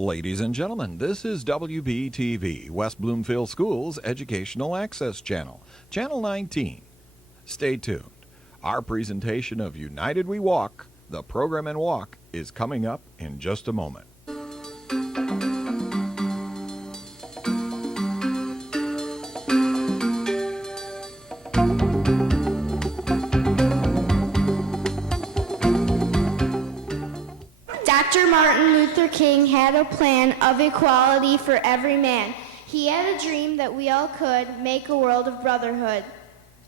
Ladies and gentlemen, this is WBTV, West Bloomfield School's Educational Access Channel, Channel 19. Stay tuned. Our presentation of United We Walk, the program and walk, is coming up in just a moment. Dr. Martin Luther King had a plan of equality for every man. He had a dream that we all could make a world of brotherhood.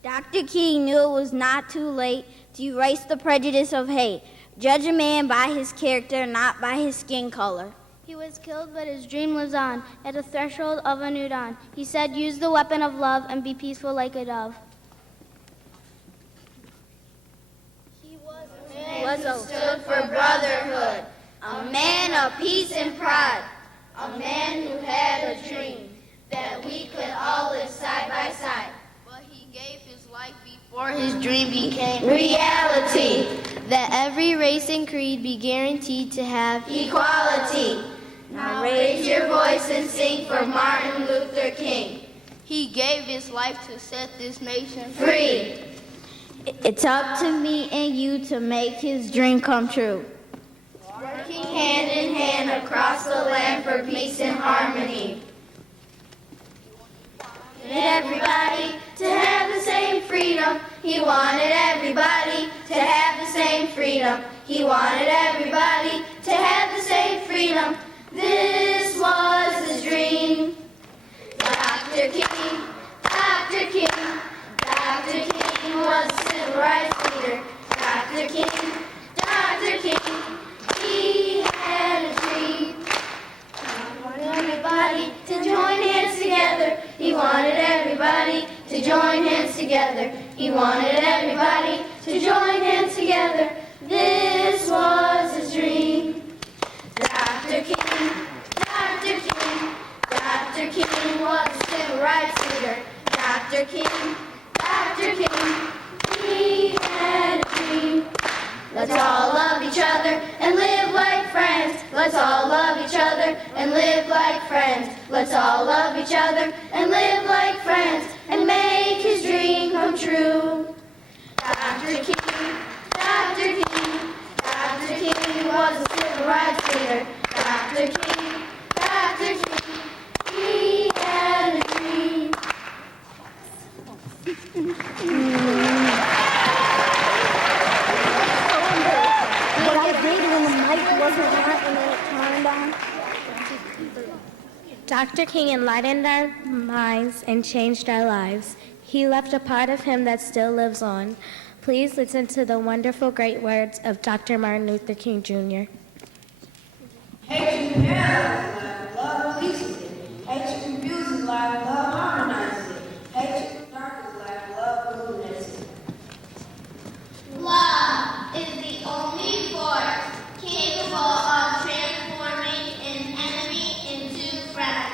Dr. King knew it was not too late to erase the prejudice of hate. Judge a man by his character, not by his skin color. He was killed, but his dream lives on. At the threshold of a new dawn, he said, use the weapon of love and be peaceful like a dove. He was a man who stood for brotherhood, a man of peace and pride, a man who had a dream that we could all live side by side. But he gave his life before his dream became reality. That every race and creed be guaranteed to have equality. Now raise your voice and sing for Martin Luther King. He gave his life to set this nation free. It's up to me and you to make his dream come true. Working hand in hand across the land for peace and harmony. Everybody to have the same freedom. He wanted everybody to have the same freedom. He wanted everybody to have the same freedom. This was his dream. Dr. King, Dr. King, Dr. King was a civil rights leader. Dr. King, Dr. King, he had a dream. He wanted everybody to join hands together. He wanted everybody to join hands together. He wanted everybody to join hands together. This was his dream. Dr. King, Dr. King, Dr. King was a civil rights leader. Dr. King, Dr. King, he had a dream. Let's all love each other and live like friends. Let's all love each other and live like friends. Let's all love each other and live like friends and make his dream come true. Dr. King, Dr. King, Dr. King was a civil rights leader. Dr. King, Dr. King, he had a dream. What I did when the mic wasn't on and then it turned on. Dr. King enlightened our minds and changed our lives. He left a part of him that still lives on. Please listen to the wonderful, great words of Dr. Martin Luther King, Jr. Hate to compare, love releases it. Hate to confuse his life, love harmonizes it. Hate to dark his life, love illuminates it. Love is the only force capable of transforming an enemy into friend.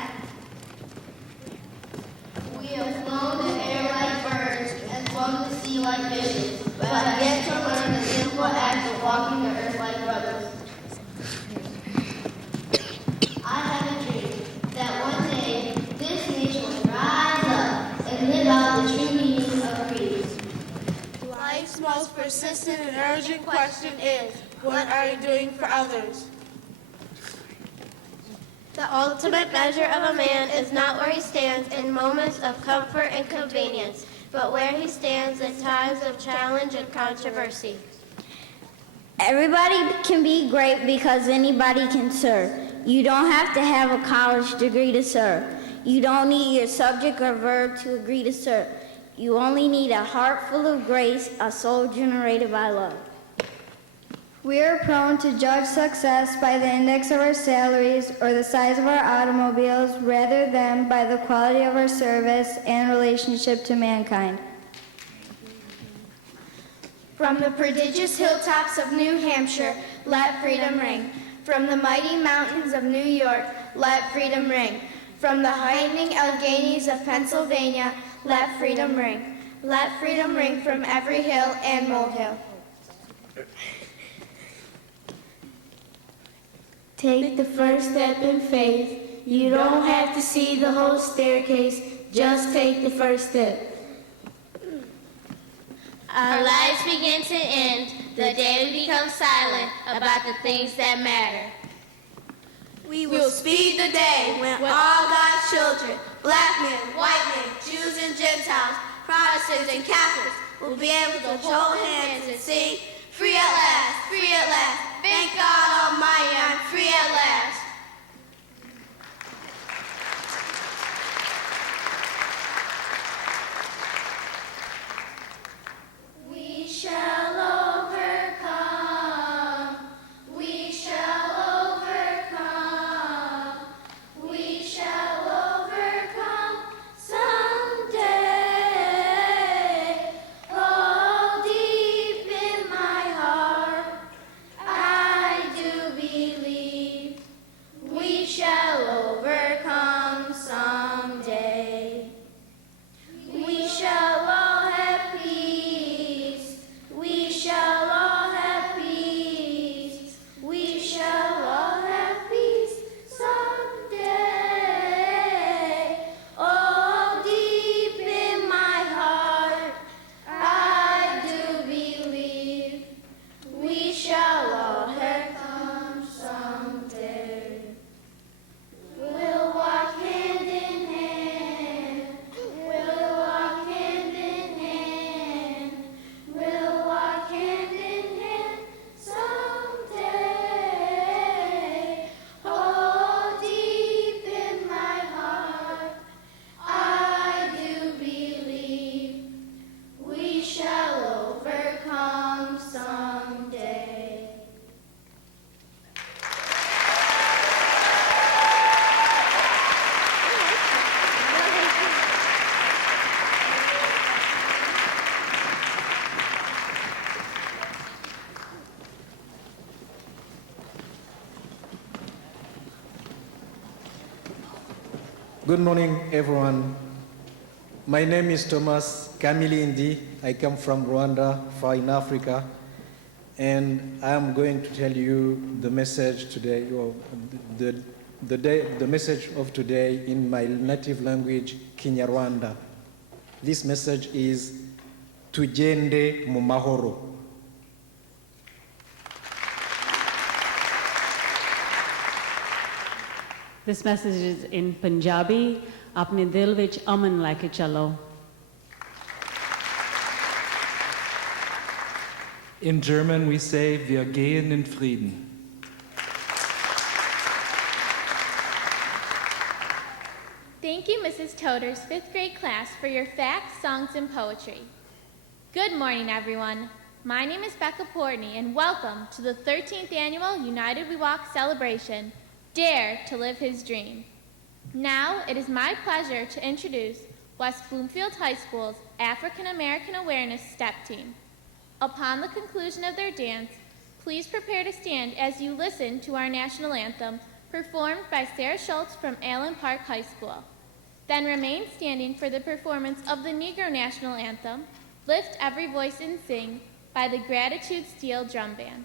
We have flown the air like birds and swum the sea like fishes, but have yet to learn the simple act of walking the earth like brothers. I have a dream that one day this nation will rise up and live out the true meaning of creed. Life's most persistent and urgent question is, what are you doing for others? The ultimate measure of a man is not where he stands in moments of comfort and convenience, but where he stands in times of challenge and controversy. Everybody can be great because anybody can serve. You don't have to have a college degree to serve. You don't need your subject or verb to agree to serve. You only need a heart full of grace, a soul generated by love. We are prone to judge success by the index of our salaries or the size of our automobiles rather than by the quality of our service and relationship to mankind. From the prodigious hilltops of New Hampshire, let freedom ring. From the mighty mountains of New York, let freedom ring. From the heightening Alleghanies of Pennsylvania, let freedom ring. Let freedom ring from every hill and molehill. Take the first step in faith. You don't have to see the whole staircase. Just take the first step. Our lives begin to end the day we become silent about the things that matter. We will speed the day when all God's children, black men, white men, Jews and Gentiles, Protestants and Catholics, will be able to hold hands and sing, free at last, free at last. Thank God Almighty, I'm free at last. We shall overcome. We shall overcome. We shall overcome someday. Oh, deep in my heart, I do believe we shall overcome someday. We shall all have peace. We shall all have peace. We shall all have peace someday. Oh, deep in my heart, I do believe we shall all have come someday. We'll walk hand in hand. We'll walk hand in hand. We'll walk hand in hand someday. Oh, deep in my heart, I do believe we shall overcome someday. Good morning, everyone. My name is Thomas Kamilindi. I come from Rwanda, far in Africa, and I am going to tell you the message today, or the message of today in my native language, Kinyarwanda. This message is Tugende mu mahoro. This message is in Punjabi. Apne dil vich aman leke chalo. In German we say, wir gehen in Frieden. Thank you, Mrs. Toder's 5th grade class, for your facts, songs, and poetry. Good morning, everyone. My name is Becca Portney, and welcome to the 13th Annual United We Walk celebration, Dare to Live His Dream. Now, it is my pleasure to introduce West Bloomfield High School's African American Awareness Step Team. Upon the conclusion of their dance, please prepare to stand as you listen to our national anthem, performed by Sarah Schultz from Allen Park High School. Then remain standing for the performance of the Negro National Anthem, Lift Every Voice and Sing, by the Gratitude Steel Drum Band.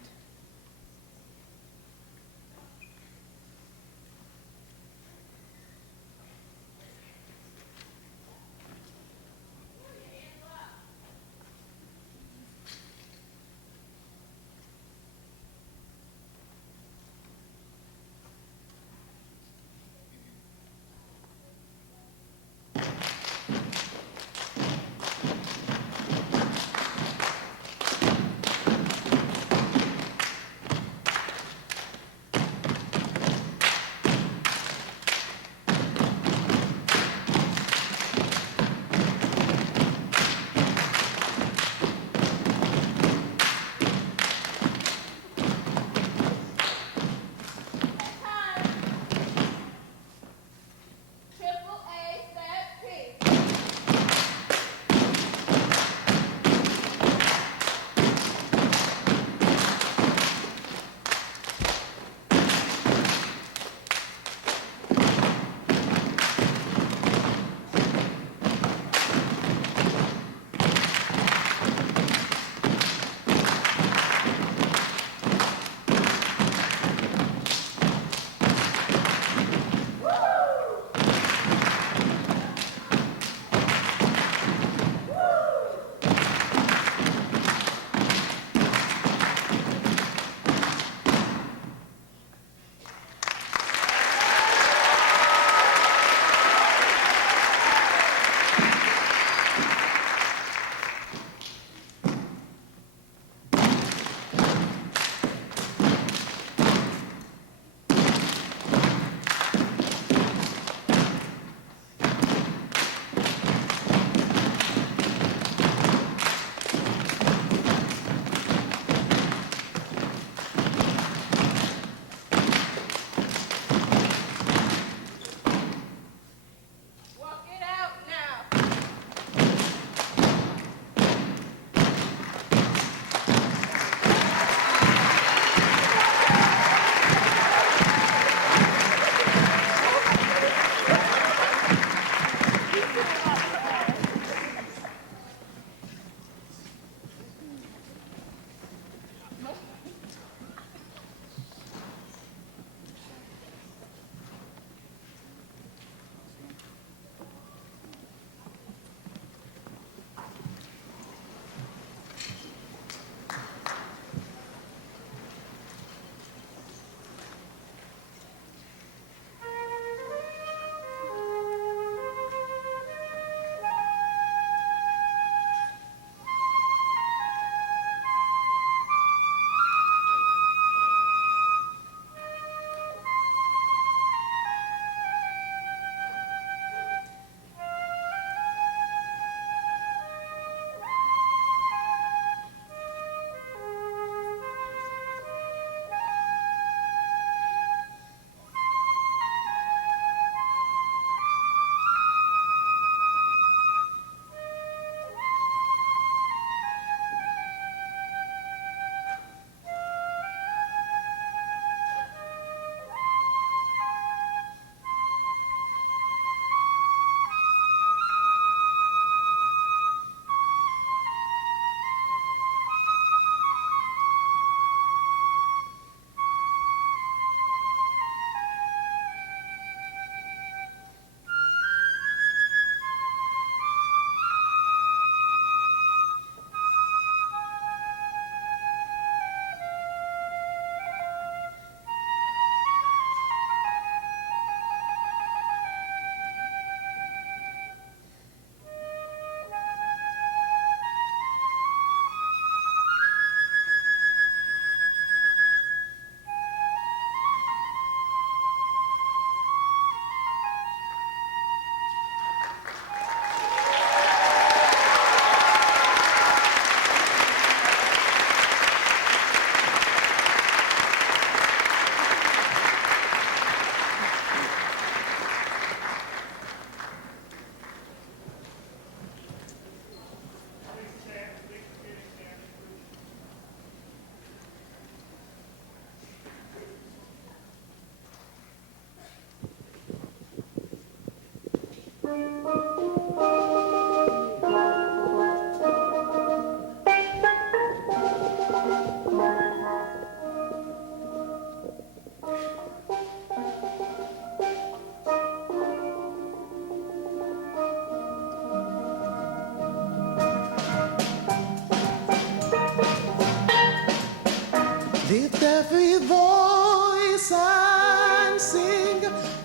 Lift every voice and sing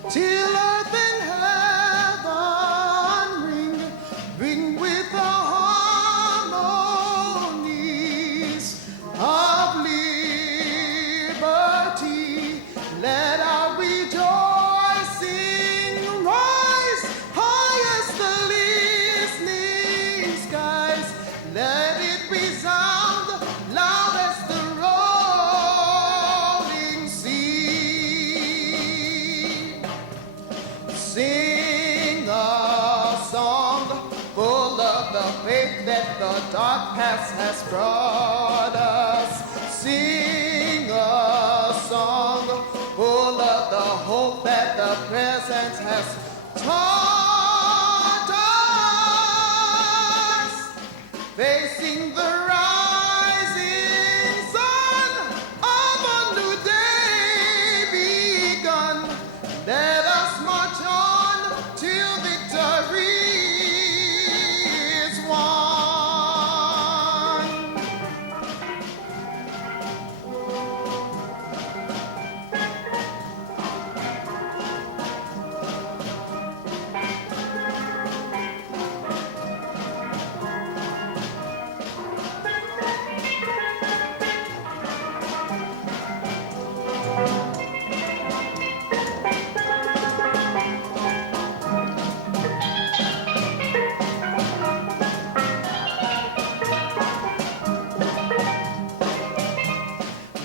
till earth and heaven ring. Ring with the harmonies of liberty. Let our rejoicing rise high as the listening skies. Let it resound loud as the rolling sea. Sing a song full of the faith that the dark past has brought us. Sing a song full of the hope that the present has taught us. Facing the rising sun of a new day begun. Let us march on till victory is won.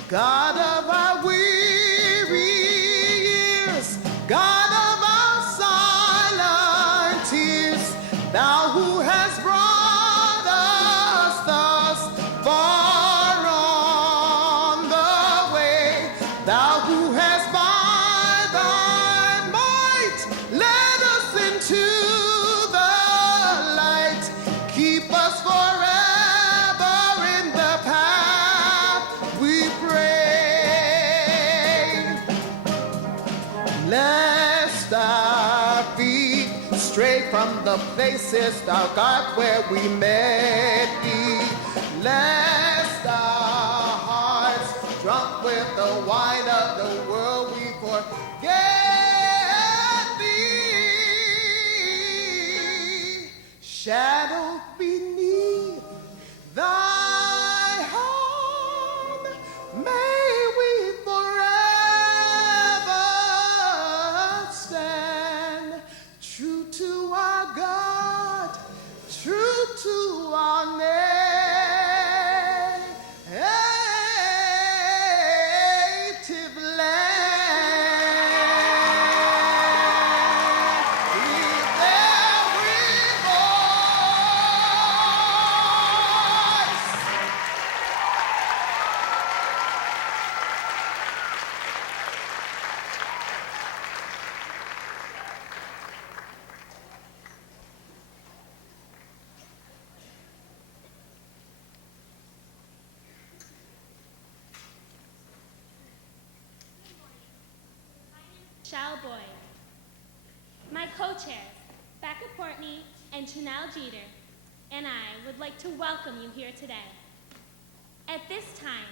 God of our weary years, God of our silent tears, thou who hast brought us thus far on the way, thou who hast by thy might led us into the light, keep us forever in the path we pray. Lest our feet stray from the places thou God where we met thee. Lest our hearts drunk with the wine of the world we forget thee. Shadowed beneath thy hand, may we forever stand true to our God, true to our native land. Lift every voice. Shall Boyd. My co-chairs, Becca Portney and Chanel Jeter, and I would like to welcome you here today. At this time,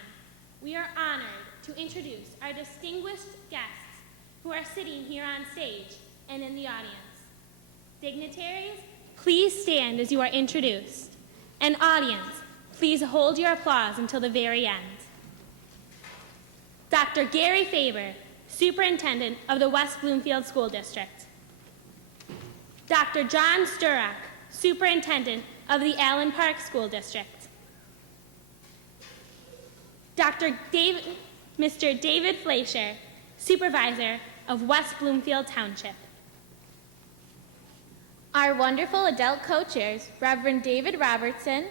we are honored to introduce our distinguished guests who are sitting here on stage and in the audience. Dignitaries, please stand as you are introduced. And audience, please hold your applause until the very end. Dr. Gary Faber, Superintendent of the West Bloomfield School District. Dr. John Sturrock, Superintendent of the Allen Park School District. Mr. David Fleischer, Supervisor of West Bloomfield Township. Our wonderful adult co-chairs, Reverend David Robertson,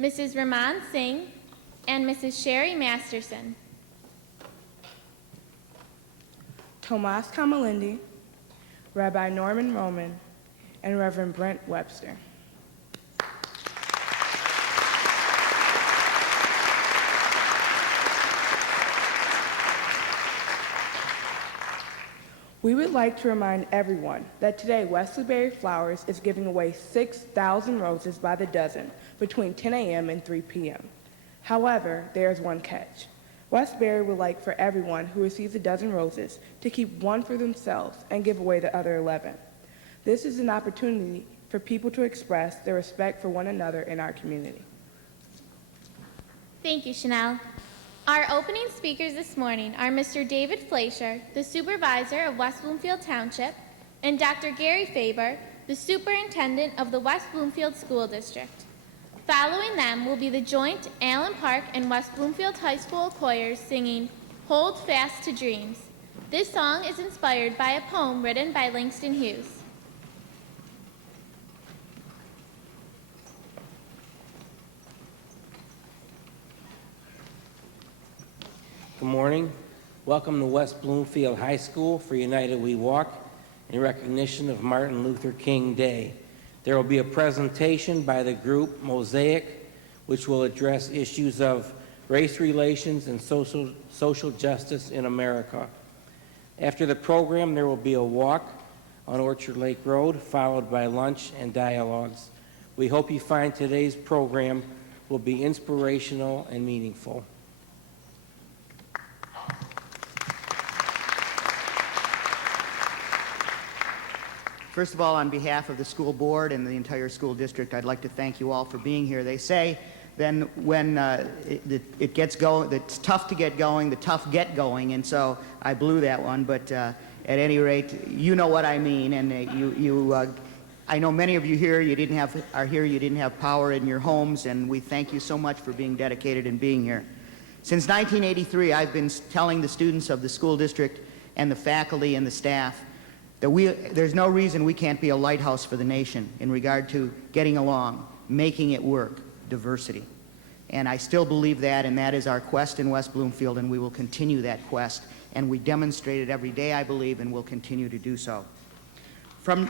Mrs. Raman Singh, and Mrs. Sherry Masterson. Tomas Kamilindi, Rabbi Norman Roman, and Reverend Brent Webster. We would like to remind everyone that today Wesley Berry Flowers is giving away 6,000 roses by the dozen between 10 a.m. and 3 p.m. However, there is one catch. West Berry would like for everyone who receives a dozen roses to keep one for themselves and give away the other 11. This is an opportunity for people to express their respect for one another in our community. Thank you, Chanel. Our opening speakers this morning are Mr. David Fleischer, the supervisor of West Bloomfield Township, and Dr. Gary Faber, the superintendent of the West Bloomfield School District. Following them will be the joint Allen Park and West Bloomfield High School choirs singing Hold Fast to Dreams. This song is inspired by a poem written by Langston Hughes. Good morning. Welcome to West Bloomfield High School for United We Walk in recognition of Martin Luther King Day. There will be a presentation by the group Mosaic, which will address issues of race relations and social justice in America. After the program, there will be a walk on Orchard Lake Road, followed by lunch and dialogues. We hope you find today's program will be inspirational and meaningful. First of all, on behalf of the school board and the entire school district, I'd like to thank you all for being here. They say then when it gets going, it's tough to get going, the tough get going, and so I blew that one, but at any rate, you know what I mean, and I know many of you here, you didn't have power in your homes, and we thank you so much for being dedicated and being here. Since 1983, I've been telling the students of the school district and the faculty and the staff that there's no reason we can't be a lighthouse for the nation in regard to getting along, making it work, diversity. And I still believe that, and that is our quest in West Bloomfield, and we will continue that quest. And we demonstrate it every day, I believe, and will continue to do so. From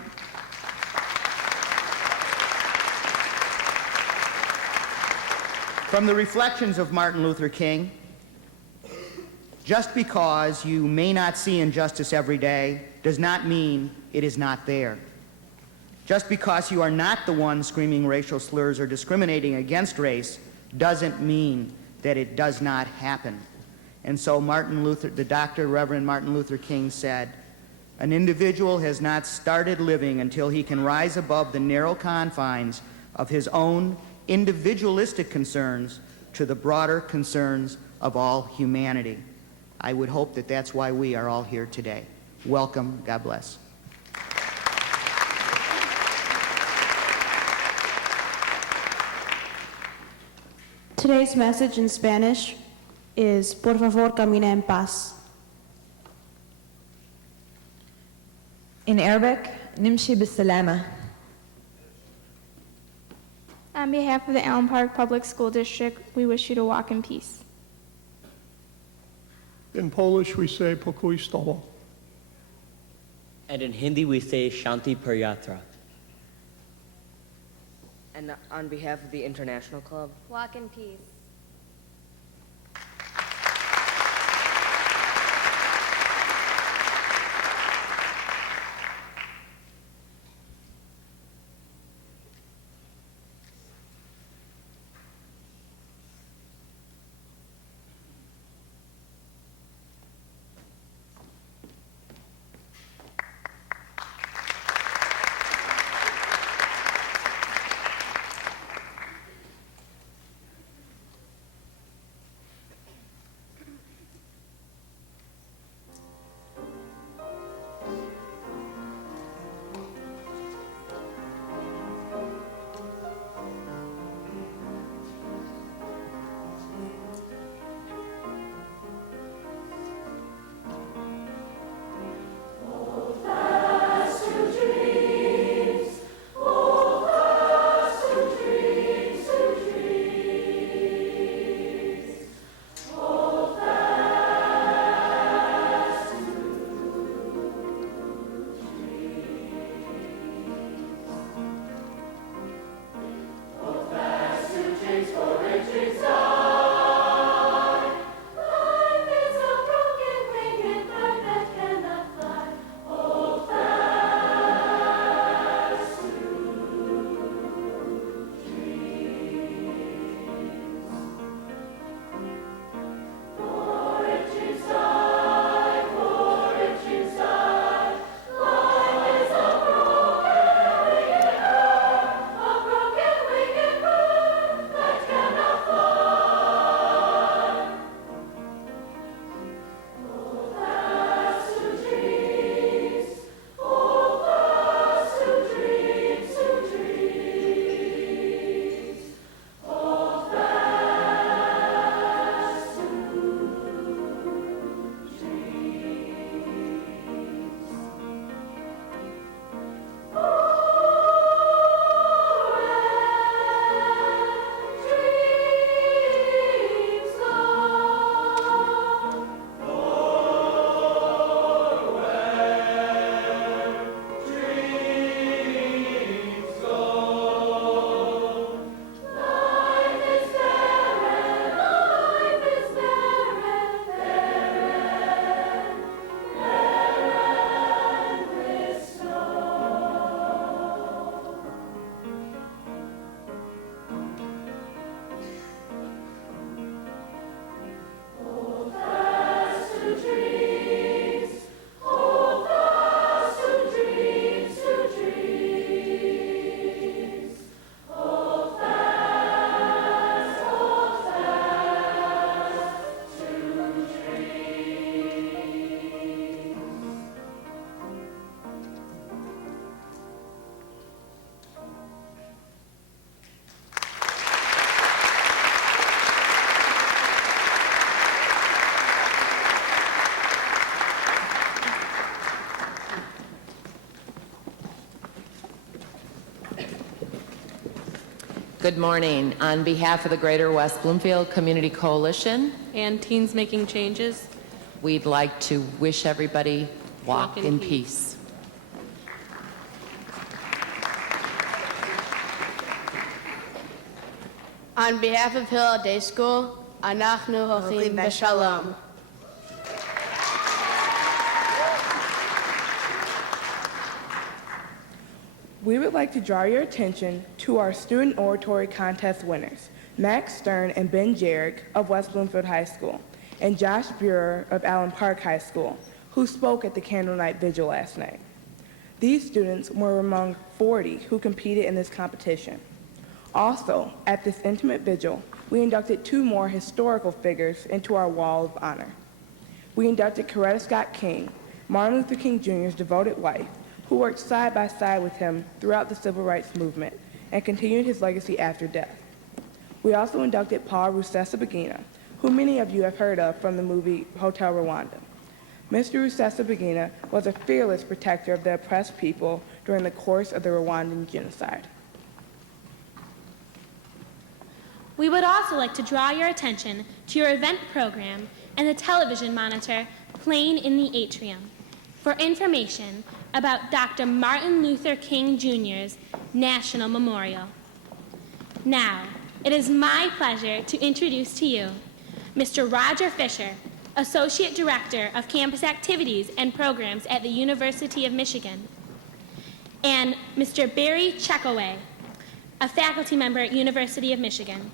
the reflections of Martin Luther King, just because you may not see injustice every day does not mean it is not there. Just because you are not the one screaming racial slurs or discriminating against race doesn't mean that it does not happen. And so Reverend Martin Luther King said, "An individual has not started living until he can rise above the narrow confines of his own individualistic concerns to the broader concerns of all humanity." I would hope that that's why we are all here today. Welcome. God bless. Today's message in Spanish is Por favor, camina en paz. In Arabic, Nimshi bisalama. On behalf of the Allen Park Public School District, we wish you to walk in peace. In Polish, we say Pokój z tobą. And in Hindi, we say Shanti Paryatra. And on behalf of the International Club, walk in peace. Good morning. On behalf of the Greater West Bloomfield Community Coalition and Teens Making Changes, we'd like to wish everybody walk in peace. On behalf of Hillel Day School, Anachnu Hochim B'Shalom. We would like to draw your attention to our student oratory contest winners, Max Stern and Ben Jarrick of West Bloomfield High School, and Josh Burer of Allen Park High School, who spoke at the Candlelight Vigil last night. These students were among 40 who competed in this competition. Also, at this intimate vigil, we inducted 2 more historical figures into our Wall of Honor. We inducted Coretta Scott King, Martin Luther King Jr.'s devoted wife, who worked side by side with him throughout the civil rights movement and continued his legacy after death. We also inducted Paul Rusesabagina, who many of you have heard of from the movie Hotel Rwanda. Mr. Rusesabagina was a fearless protector of the oppressed people during the course of the Rwandan genocide. We would also like to draw your attention to your event program and the television monitor playing in the atrium for information about Dr. Martin Luther King Jr.'s National Memorial. Now, it is my pleasure to introduce to you Mr. Roger Fisher, Associate Director of Campus Activities and Programs at the University of Michigan, and Mr. Barry Checkaway, a faculty member at University of Michigan.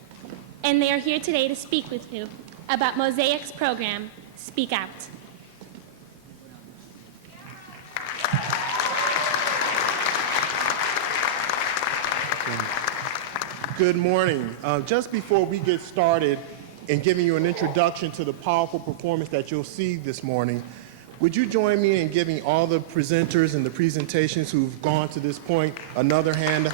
And they are here today to speak with you about Mosaic's program, Speak Out. Good morning. Just before we get started in giving you an introduction to the powerful performance that you'll see this morning, would you join me in giving all the presenters and the presentations who've gone to this point another hand?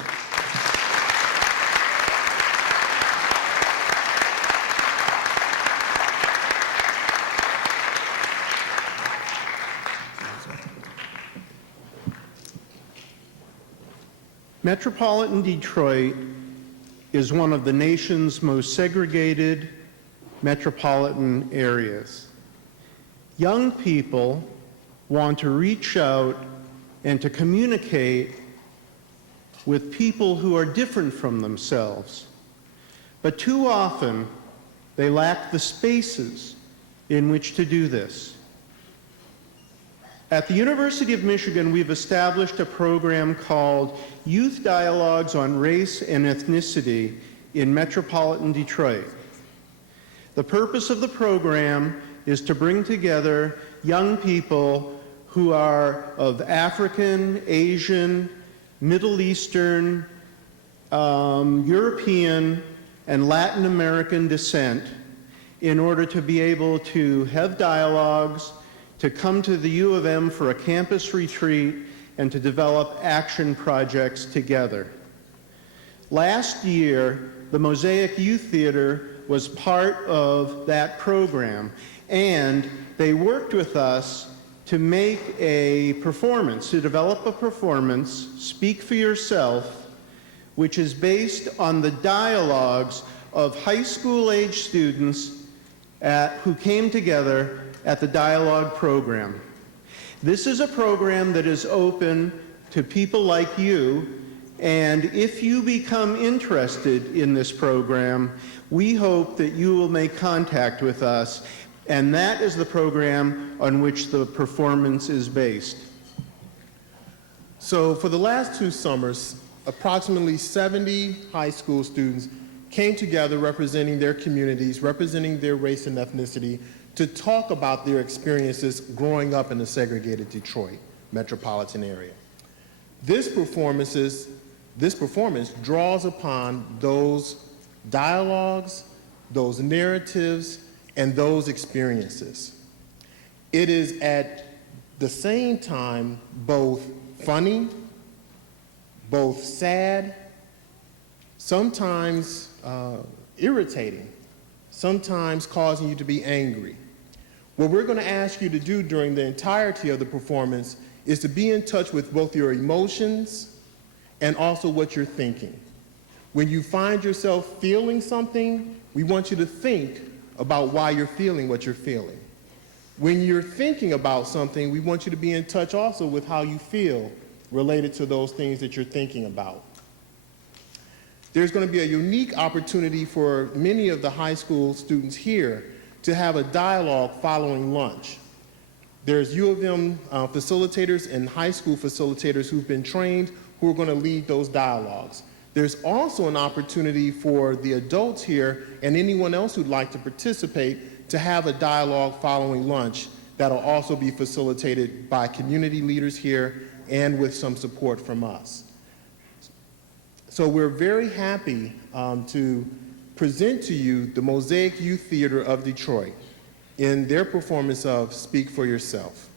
Metropolitan Detroit is one of the nation's most segregated metropolitan areas. Young people want to reach out and to communicate with people who are different from themselves, but too often they lack the spaces in which to do this. At the University of Michigan, we've established a program called Youth Dialogues on Race and Ethnicity in Metropolitan Detroit. The purpose of the program is to bring together young people who are of African, Asian, Middle Eastern, European, and Latin American descent in order to be able to have dialogues, to come to the U of M for a campus retreat, and to develop action projects together. Last year, the Mosaic Youth Theater was part of that program, and they worked with us to make a performance, to develop a performance, Speak for Yourself, which is based on the dialogues of high school age students who came together at the Dialogue program. This is a program that is open to people like you, and if you become interested in this program, we hope that you will make contact with us, and that is the program on which the performance is based. So for the last 2 summers, approximately 70 high school students came together representing their communities, representing their race and ethnicity, to talk about their experiences growing up in the segregated Detroit metropolitan area. This performance draws upon those dialogues, those narratives, and those experiences. It is at the same time both funny, both sad, sometimes irritating, sometimes causing you to be angry. What we're going to ask you to do during the entirety of the performance is to be in touch with both your emotions and also what you're thinking. When you find yourself feeling something, we want you to think about why you're feeling what you're feeling. When you're thinking about something, we want you to be in touch also with how you feel related to those things that you're thinking about. There's going to be a unique opportunity for many of the high school students here to have a dialogue following lunch. There's U of M facilitators and high school facilitators who've been trained who are going to lead those dialogues. There's also an opportunity for the adults here and anyone else who'd like to participate to have a dialogue following lunch that'll also be facilitated by community leaders here and with some support from us. So we're very happy to present to you the Mosaic Youth Theater of Detroit in their performance of Speak for Yourself.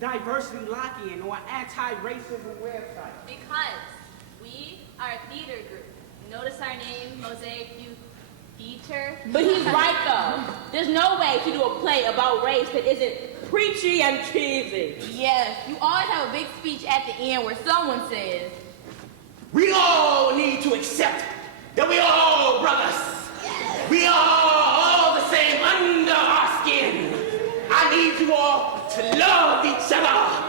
Diversity lock-in or anti-racism website? Because we are a theater group. Notice our name, Mosaic Youth Theater. But he's right though. There's no way to do a play about race that isn't preachy and cheesy. Yes, you always have a big speech at the end where someone says, we all need to accept that we are all brothers. We are all the same under our skin. I need you all to love each other.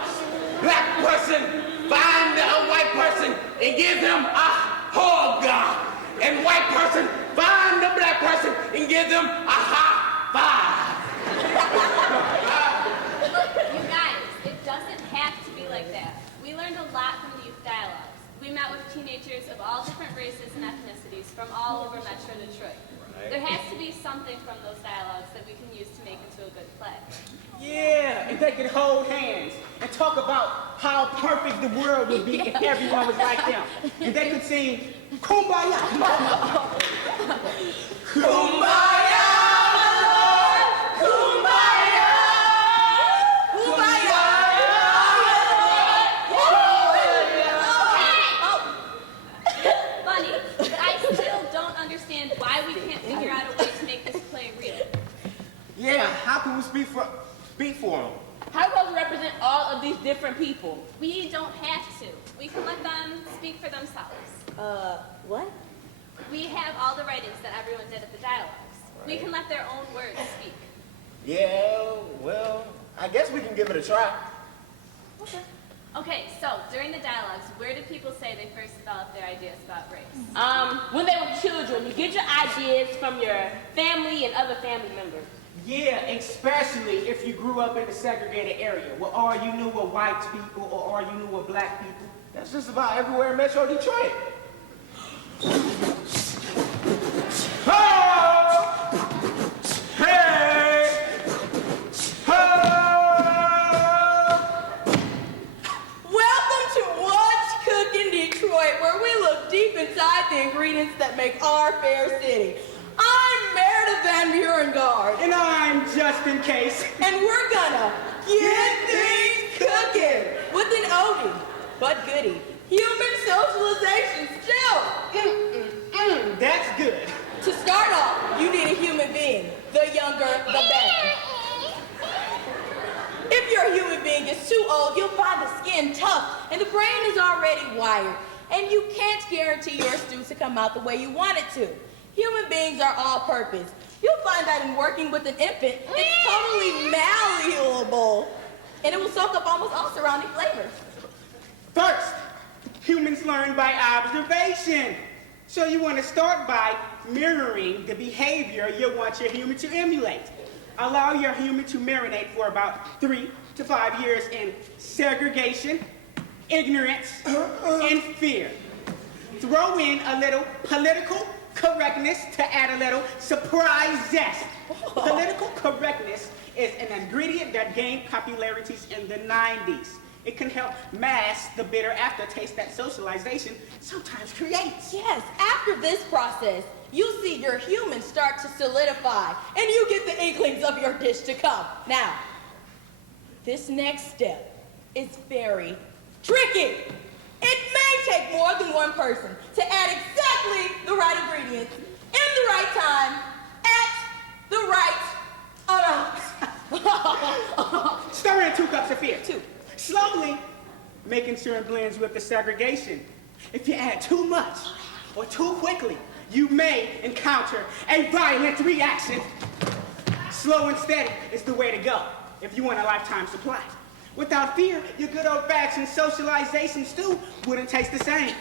Black person, find a white person and give them a hug. And white person, find a black person and give them a high five. Look, you guys, it doesn't have to be like that. We learned a lot from the youth dialogues. We met with teenagers of all different races and ethnicities from all over Metro Detroit. There has to be something from those dialogues that we can use to make into a good play. Yeah, and they could hold hands and talk about how perfect the world would be if everyone was like them. And they could sing, Kumbaya, Kumbaya, Kumbaya, Kumbaya. Funny, but I still don't understand why we can't figure out a way to make this play real. Yeah, how can we speak for them? How are we supposed to represent all of these different people? We don't have to. We can let them speak for themselves. What? We have all the writings that everyone did at the dialogues. Right. We can let their own words speak. Yeah, well, I guess we can give it a try. Okay, so during the dialogues, where did people say they first developed their ideas about race? When they were children. You get your ideas from your family and other family members. Yeah, especially if you grew up in a segregated area where all you knew were white people or all you knew were black people. That's just about everywhere in Metro Detroit. Oh! Hey! Welcome to What's Cooking Detroit, where we look deep inside the ingredients that make our fair city. I'm Meredith Van Burengard. And I'm Justin Case. And we're gonna get things cooking with an oldie, but goodie. Human socialization still. That's good. To start off, you need a human being. The younger, the better. If your human being is too old, you'll find the skin tough and the brain is already wired. And you can't guarantee your students to come out the way you want it to. Human beings are all-purpose. You'll find that in working with an infant, it's totally malleable. and it will soak up almost all surrounding flavors. First, humans learn by observation. So you want to start by mirroring the behavior you want your human to emulate. Allow your human to marinate for about 3 to 5 years in segregation, ignorance, and fear. Throw in a little political correctness to add a little surprise zest. Political correctness is an ingredient that gained popularities in the 90s. It can help mask the bitter aftertaste that socialization sometimes creates. Yes, after this process, you see your humans start to solidify, and you get the inklings of your dish to come. Now, this next step is very tricky. It may take more than one person to add exactly the right ingredients in the right time at the right amount. Stir in 2 cups of fear. 2. Slowly making sure it blends with the segregation. If you add too much or too quickly, you may encounter a violent reaction. Slow and steady is the way to go if you want a lifetime supply. Without fear, your good old-fashioned socialization stew wouldn't taste the same.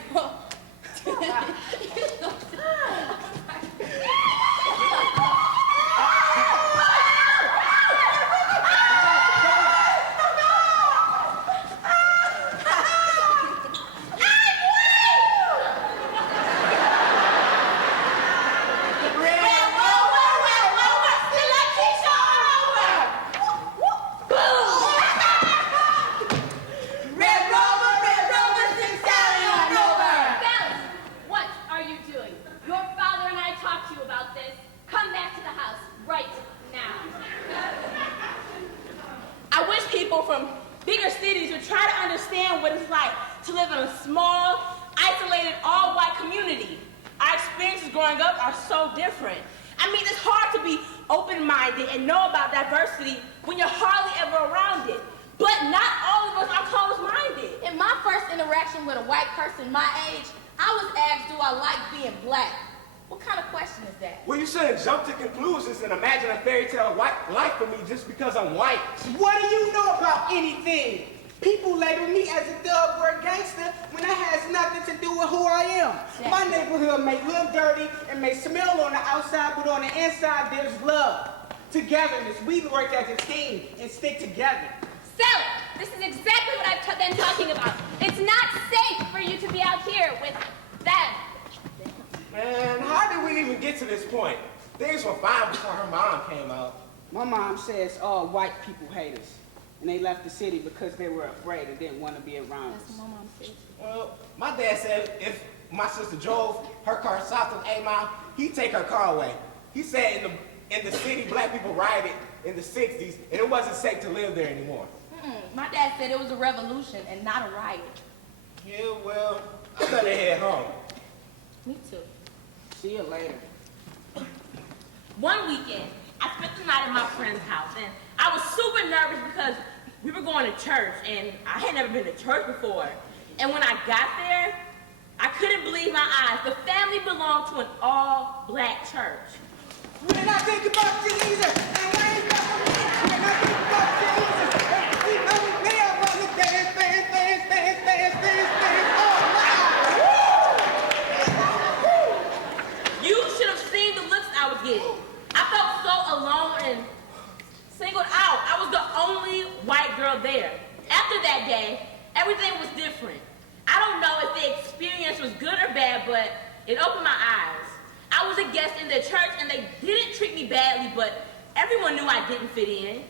From bigger cities who try to understand what it's like to live in a small, isolated, all-white community. Our experiences growing up are so different. I mean, it's hard to be open-minded and know about diversity when you're hardly ever around it. But not all of us are closed-minded. In my first interaction with a white person my age, I was asked, do I like being black? What kind of question is that? Well, you shouldn't jump to conclusions and imagine a fairy tale white life for me just because I'm white. What do you know about anything? People label me as a thug or a gangster when that has nothing to do with who I am. Exactly. My neighborhood may look dirty and may smell on the outside, but on the inside there's love, togetherness. We work as a team and stick together. Sally, this is exactly what I've been talking about. It's not safe for you to be out here with them. Man, how did we even get to this point? Things were fine before her mom came out. My mom says all white people hate us, and they left the city because they were afraid and didn't want to be around us. That's what my mom said. Well, my dad said if my sister drove her car south of 8 Mile, he'd take her car away. He said in the city, black people rioted in the 60s, and it wasn't safe to live there anymore. My dad said it was a revolution and not a riot. Yeah, well, I better head home. Me too. See you later. One weekend, I spent the night at my friend's house, and I was super nervous because we were going to church, and I had never been to church before. And when I got there, I couldn't believe my eyes. The family belonged to an all-black church. When I think about Jesus, and I ain't got no need. When I think about Jesus, we know we are on the dance, all night. You should have seen the looks I was getting. I felt so alone and singled out. I was the only white girl there. After that day, everything was different. I don't know if the experience was good or bad, but it opened my eyes. I was a guest in their church, and they didn't treat me badly, but everyone knew I didn't fit in.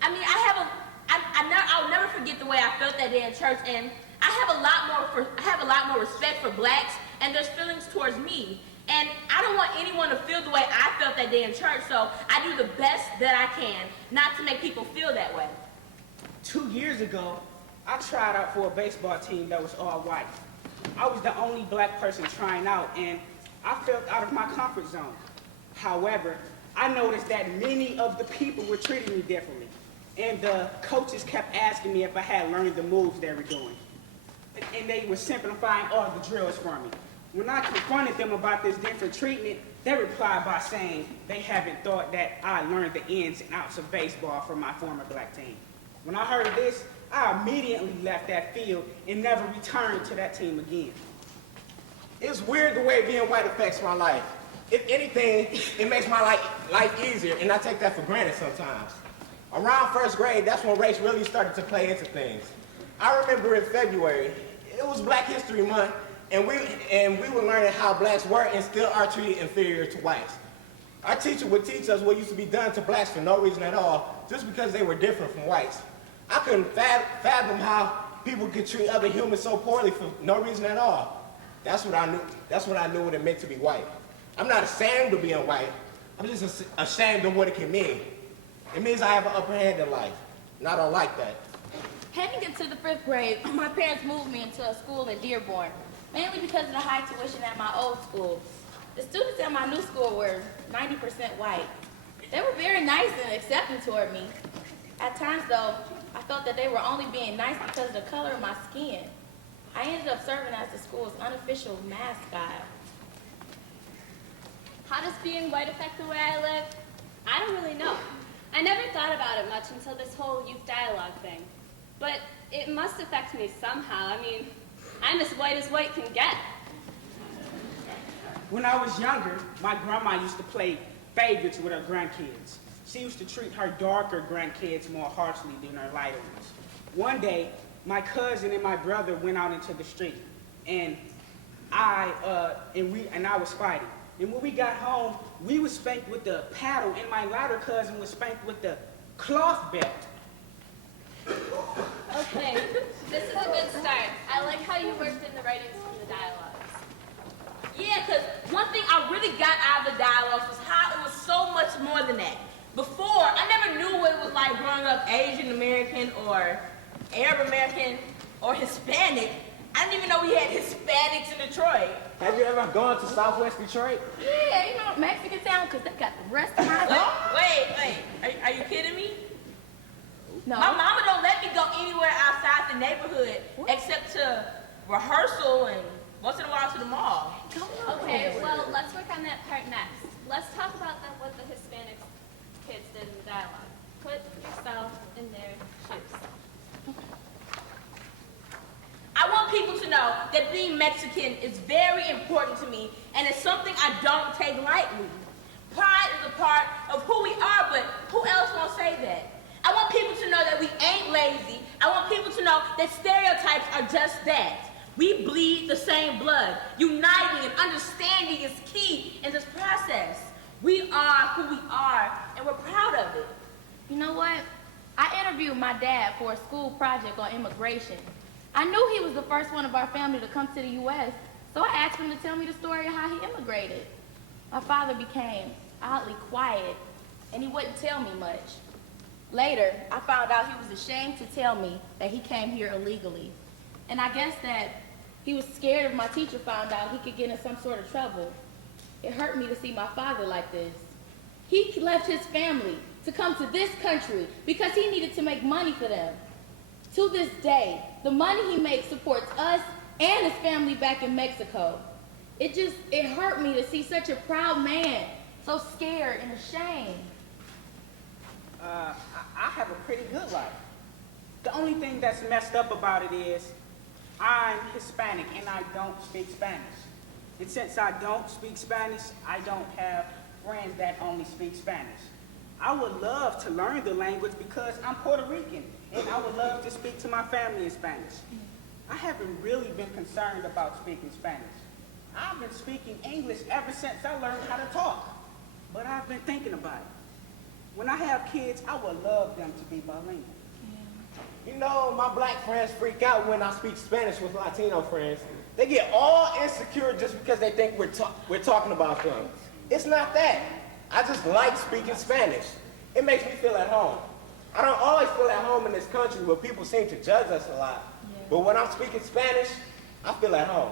I mean, I'll never forget the way I felt that day in church, and I have a lot more respect for blacks and their feelings towards me. And I don't want anyone to feel the way I felt that day in church, so I do the best that I can not to make people feel that way. 2 years ago, I tried out for a baseball team that was all white. I was the only black person trying out, and I felt out of my comfort zone. However, I noticed that many of the people were treating me differently, and the coaches kept asking me if I had learned the moves they were doing. And they were simplifying all the drills for me. When I confronted them about this different treatment, they replied by saying they haven't thought that I learned the ins and outs of baseball from my former black team. When I heard this, I immediately left that field and never returned to that team again. It's weird the way being white affects my life. If anything, it makes my life easier, and I take that for granted sometimes. Around first grade, that's when race really started to play into things. I remember in February, it was Black History Month, and we were learning how blacks were and still are treated inferior to whites. Our teacher would teach us what used to be done to blacks for no reason at all, just because they were different from whites. I couldn't fathom how people could treat other humans so poorly for no reason at all. That's what I knew. That's what I knew what it meant to be white. I'm not ashamed of being white. I'm just ashamed of what it can mean. It means I have an upper hand in life, and I don't like that. Heading into the 5th grade, my parents moved me into a school in Dearborn, mainly because of the high tuition at my old school. The students at my new school were 90% white. They were very nice and accepting toward me. At times, though, I felt that they were only being nice because of the color of my skin. I ended up serving as the school's unofficial mascot. How does being white affect the way I live? I don't really know. I never thought about it much until this whole youth dialogue thing. But it must affect me somehow. I mean, I'm as white can get. When I was younger, my grandma used to play favorites with her grandkids. She used to treat her darker grandkids more harshly than her lighter ones. One day, my cousin and my brother went out into the street, and I was fighting. And when we got home, we were spanked with the paddle, and my lighter cousin was spanked with the cloth belt. Okay, this is a good start. I like how you worked in the writings from the dialogues. Yeah, because one thing I really got out of the dialogues was how it was so much more than that. Before, I never knew what it was like growing up Asian American or Arab American or Hispanic. I didn't even know we had Hispanics in Detroit. Have you ever gone to Southwest Detroit? Yeah, you know, Mexican town, because they got the restaurants. Wait. Are you kidding me? No. My mama don't let me go anywhere outside the neighborhood except to rehearsal and once in a while to the mall. Okay, well, let's work on that part next. Let's talk about what the Hispanic kids did in the dialogue. Put yourself in their shoes. I want people to know that being Mexican is very important to me, and it's something I don't take lightly. Pride is a part of who we are, but who else won't say that? I want people to know that we ain't lazy. I want people to know that stereotypes are just that. We bleed the same blood. Uniting and understanding is key in this process. We are who we are, and we're proud of it. You know what? I interviewed my dad for a school project on immigration. I knew he was the first one of our family to come to the U.S., so I asked him to tell me the story of how he immigrated. My father became oddly quiet, and he wouldn't tell me much. Later, I found out he was ashamed to tell me that he came here illegally. And I guess that he was scared if my teacher found out he could get in some sort of trouble. It hurt me to see my father like this. He left his family to come to this country because he needed to make money for them. To this day, the money he makes supports us and his family back in Mexico. It hurt me to see such a proud man so scared and ashamed. I have a pretty good life. The only thing that's messed up about it is I'm Hispanic and I don't speak Spanish. And since I don't speak Spanish, I don't have friends that only speak Spanish. I would love to learn the language because I'm Puerto Rican, and I would love to speak to my family in Spanish. I haven't really been concerned about speaking Spanish. I've been speaking English ever since I learned how to talk, but I've been thinking about it. When I have kids, I would love them to be bilingual. You know, my black friends freak out when I speak Spanish with Latino friends. They get all insecure just because they think we're talking about them. It's not that. I just like speaking Spanish. It makes me feel at home. I don't always feel at home in this country where people seem to judge us a lot. Yeah. But when I'm speaking Spanish, I feel at home.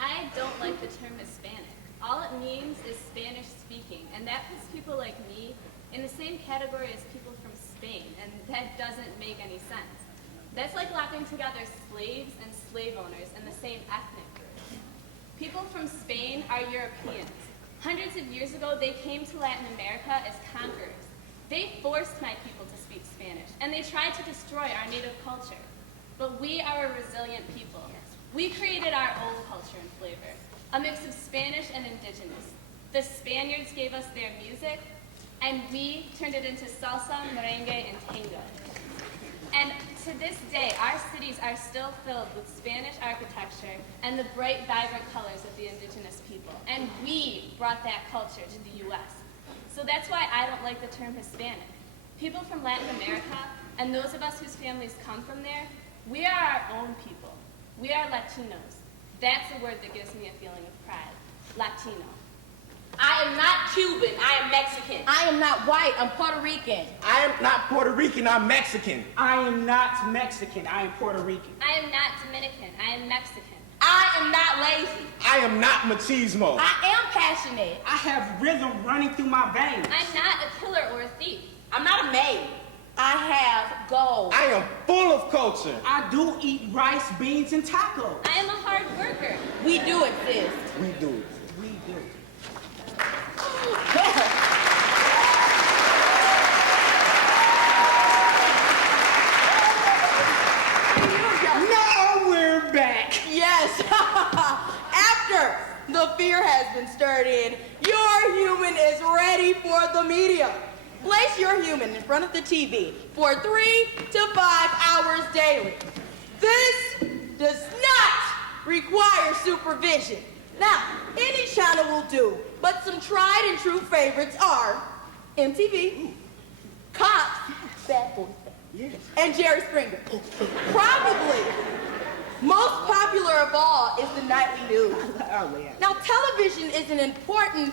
I don't like the term Hispanic. All it means is Spanish speaking, and that puts people like me in the same category as people from Spain, and that doesn't make any sense. That's like locking together slaves and slave owners in the same ethnic group. People from Spain are Europeans. Hundreds of years ago, they came to Latin America as conquerors. They forced my people to speak Spanish. Spanish, and they tried to destroy our native culture. But we are a resilient people. We created our own culture and flavor, a mix of Spanish and indigenous. The Spaniards gave us their music, and we turned it into salsa, merengue, and tango. And to this day, our cities are still filled with Spanish architecture and the bright, vibrant colors of the indigenous people. And we brought that culture to the U.S. So that's why I don't like the term Hispanic. People from Latin America, and those of us whose families come from there, we are our own people. We are Latinos. That's a word that gives me a feeling of pride. Latino. I am not Cuban, I am Mexican. I am not white, I'm Puerto Rican. I am not Puerto Rican, I'm Mexican. I am not Mexican, I am Puerto Rican. I am not Dominican, I am Mexican. I am not lazy. I am not machismo. I am passionate. I have rhythm running through my veins. I'm not a killer or a thief. I'm not a maid. I have goals. I am full of culture. I do eat rice, beans, and tacos. I am a hard worker. We do exist. We do. We do. Now we're back. Yes. After the fear has been stirred in, your human is ready for the media. Place your human in front of the TV for 3 to 5 hours daily. This does not require supervision. Now, any channel will do, but some tried and true favorites are MTV, Cops, Bad Boys, and Jerry Springer. Probably most popular of all is the nightly news. Now, television is an important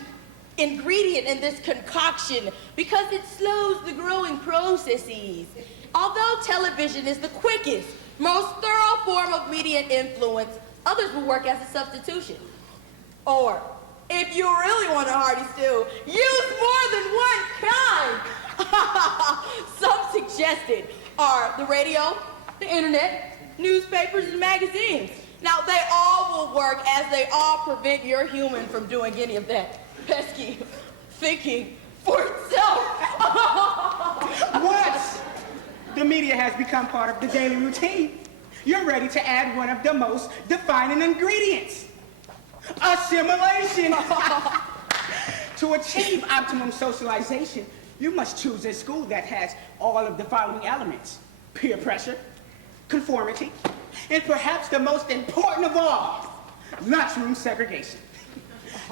ingredient in this concoction because it slows the growing processes. Although television is the quickest, most thorough form of media influence, others will work as a substitution. Or, if you really want a hearty stew, use more than one kind. Some suggested are the radio, the internet, newspapers, and magazines. Now, they all will work as they all prevent your human from doing any of that pesky thinking for itself. Once the media has become part of the daily routine, you're ready to add one of the most defining ingredients: assimilation. To achieve optimum socialization, you must choose a school that has all of the following elements: peer pressure, conformity, and perhaps the most important of all, lunchroom segregation.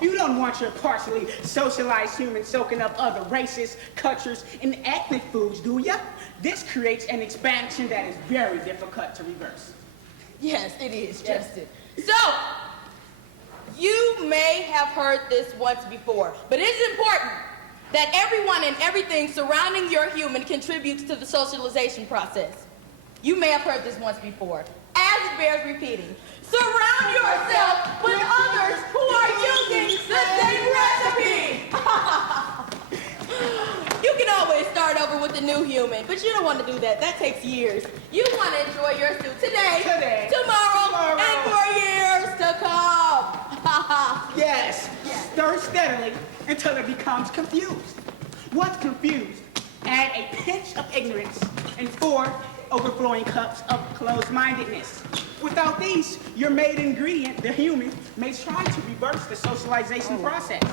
You don't want your partially socialized humans soaking up other races, cultures, and ethnic foods, do ya? This creates an expansion that is very difficult to reverse. Yes, it is, Justin. So, you may have heard this once before, but it's important that everyone and everything surrounding your human contributes to the socialization process. You may have heard this once before, as it bears repeating. Surround yourself with others who are using the same recipe. You can always start over with a new human, but you don't want to do that. That takes years. You want to enjoy your stew today, tomorrow, and for years to come. Yes, stir steadily until it becomes confused. Once confused, add a pinch of ignorance and 4 overflowing cups of closed-mindedness. Without these, your main ingredient, the human, may try to reverse the socialization process.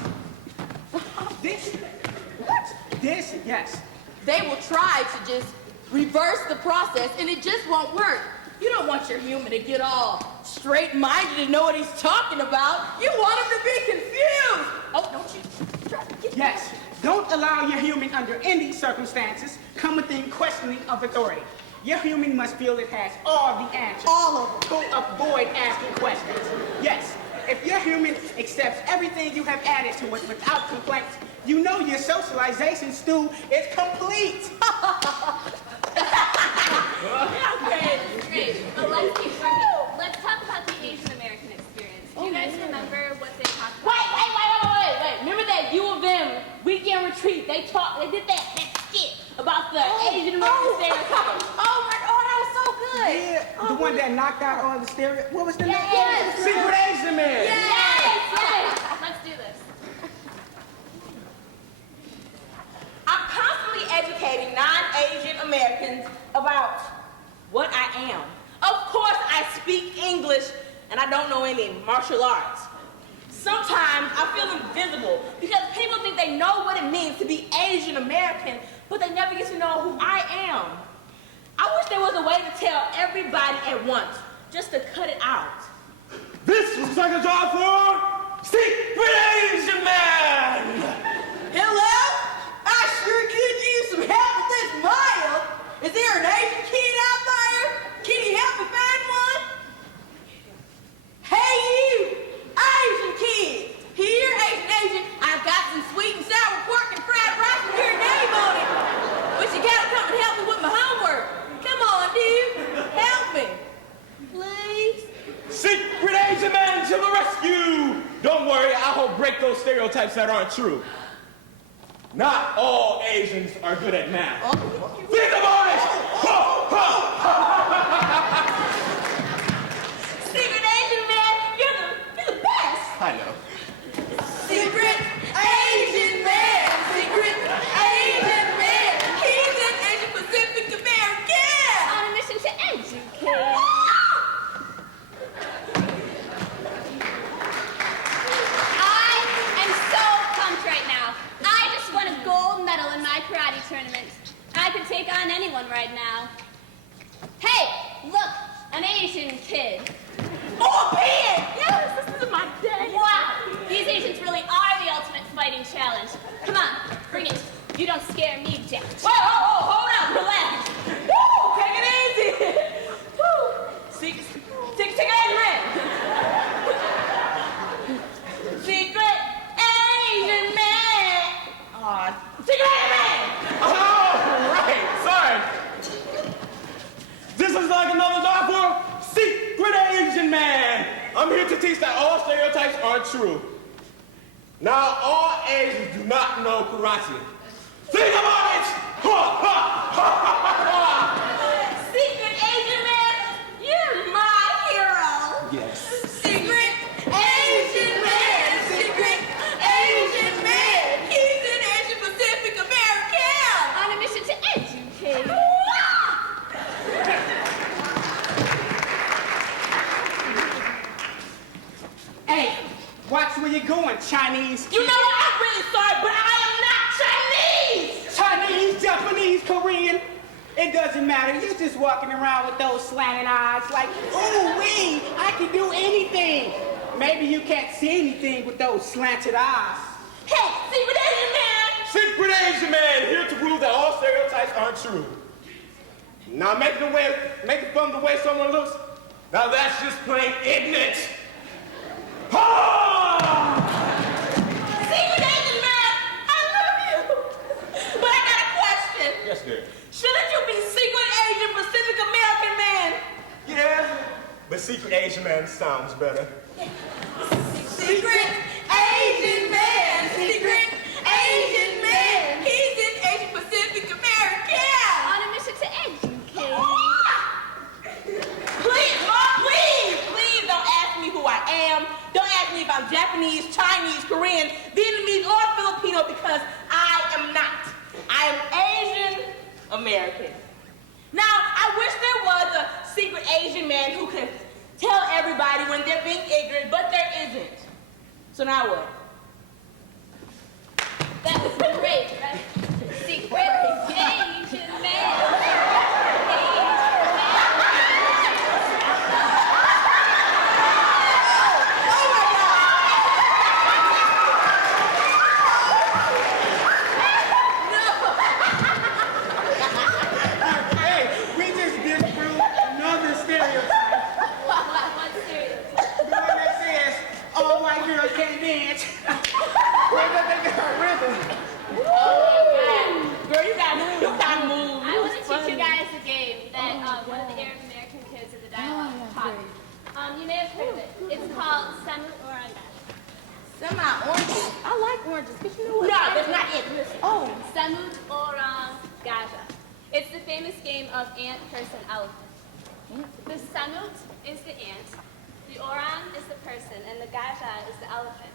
Yes. They will try to just reverse the process, and it just won't work. You don't want your human to get all straight-minded and know what he's talking about. You want him to be confused. Oh, don't you? Yes. Don't allow your human under any circumstances come within questioning of authority. Your human must feel it has all the answers. All of them. Avoid asking questions. Yes. If your human accepts everything you have added to it without complaints, you know your socialization stew is complete. Great. But let's keep working. Let's talk about the Asian American experience. Do you guys remember what they talked about? Wait. Remember that U of M weekend retreat? They did that skit about the Asian American stereotype. Oh my God, that was so good. Yeah, the one that knocked out all the stereotypes. What was the name? Yes. Secret Asian Man. Yes. Let's do this. I'm constantly educating educating non-Asian Americans about what I am. Of course, I speak English, and I don't know any martial arts. Sometimes I feel invisible because people think they know what it means to be Asian American, but they never get to know who I am. I wish there was a way to tell everybody at once, just to cut it out. This looks like a job for Secret Asian Man! Hello? I sure could use some help with this mail. Is there an Asian kid out there? Can you help me find one? Hey you, Asian kid. Here, Asian, I've got some sweet and sour pork and fried rice with your name on it. But you gotta come and help me with my homework. Come on, dude. Help me. Please. Secret Asian Man to the rescue! Don't worry, I'll help break those stereotypes that aren't true. Not all Asians are good at math. Think about it! Secret Asian Man, you're the best! I know. Secret Asian Man. Secret Asian Man. He's an Asian Pacific American. On a mission to educate. I am so pumped right now. I just won a gold medal in my karate tournament. I could take on anyone right now. Hey, look, an Asian kid. Oh, pig! Yes, this is my day. Wow, these Asians really are the ultimate fighting challenge. Come on, bring it. You don't scare me, Jack. Whoa, hold on, relax. Woo, take it easy. Woo. Secret Asian Man. Secret Asian Man. Secret Asian Man. Oh, right, sorry. This is like another job for Secret Asian Man. I'm here to teach that all stereotypes aren't true. Now, all Asians do not know karate. Think about it! Secret Asian Man, you're my hero. Yes. Secret Asian Man. Secret Asian Man. He's an Asian Pacific American. On a mission to educate. Hey, watch where you're going, Chinese kid. You know what? I'm really sorry, but I am not Chinese. Chinese, Japanese, Korean. It doesn't matter. You're just walking around with those slanted eyes like, ooh wee, I can do anything. Maybe you can't see anything with those slanted eyes. Hey, Secret Asian Man. Secret Asian Man, here to prove that all stereotypes aren't true. Now making fun of the way someone looks, now that's just plain ignorant. Secret Asian Man, I love you. But I got a question. Yes, dear. Shouldn't you be Secret Asian Pacific American Man? Yeah, but Secret Asian Man sounds better. Secret Asian Man. Secret Asian Man. He's an Asian Pacific American. On a mission to educate. Please, Mom, please don't ask me who I am. Don't ask me if I'm Japanese, Chinese, Korean, Vietnamese, or Filipino because I am not. I am Asian American. Now, I wish there was a secret Asian man who could tell everybody when they're being ignorant, but there isn't. So now what? That was great, right? Secret Asian man. Girl, you got moves. I want to teach you guys a game that one of the Arab American kids at the dialogue taught me. You may have heard of it. It's called Samut Oranga. Semi-oranges. I like oranges, but you know what? No, that's not it. Listen. Oh, Samut Oranga. It's the famous game of ant, person, elephant. The Samut is the ant, the Orang is the person, and the Gaja is the elephant.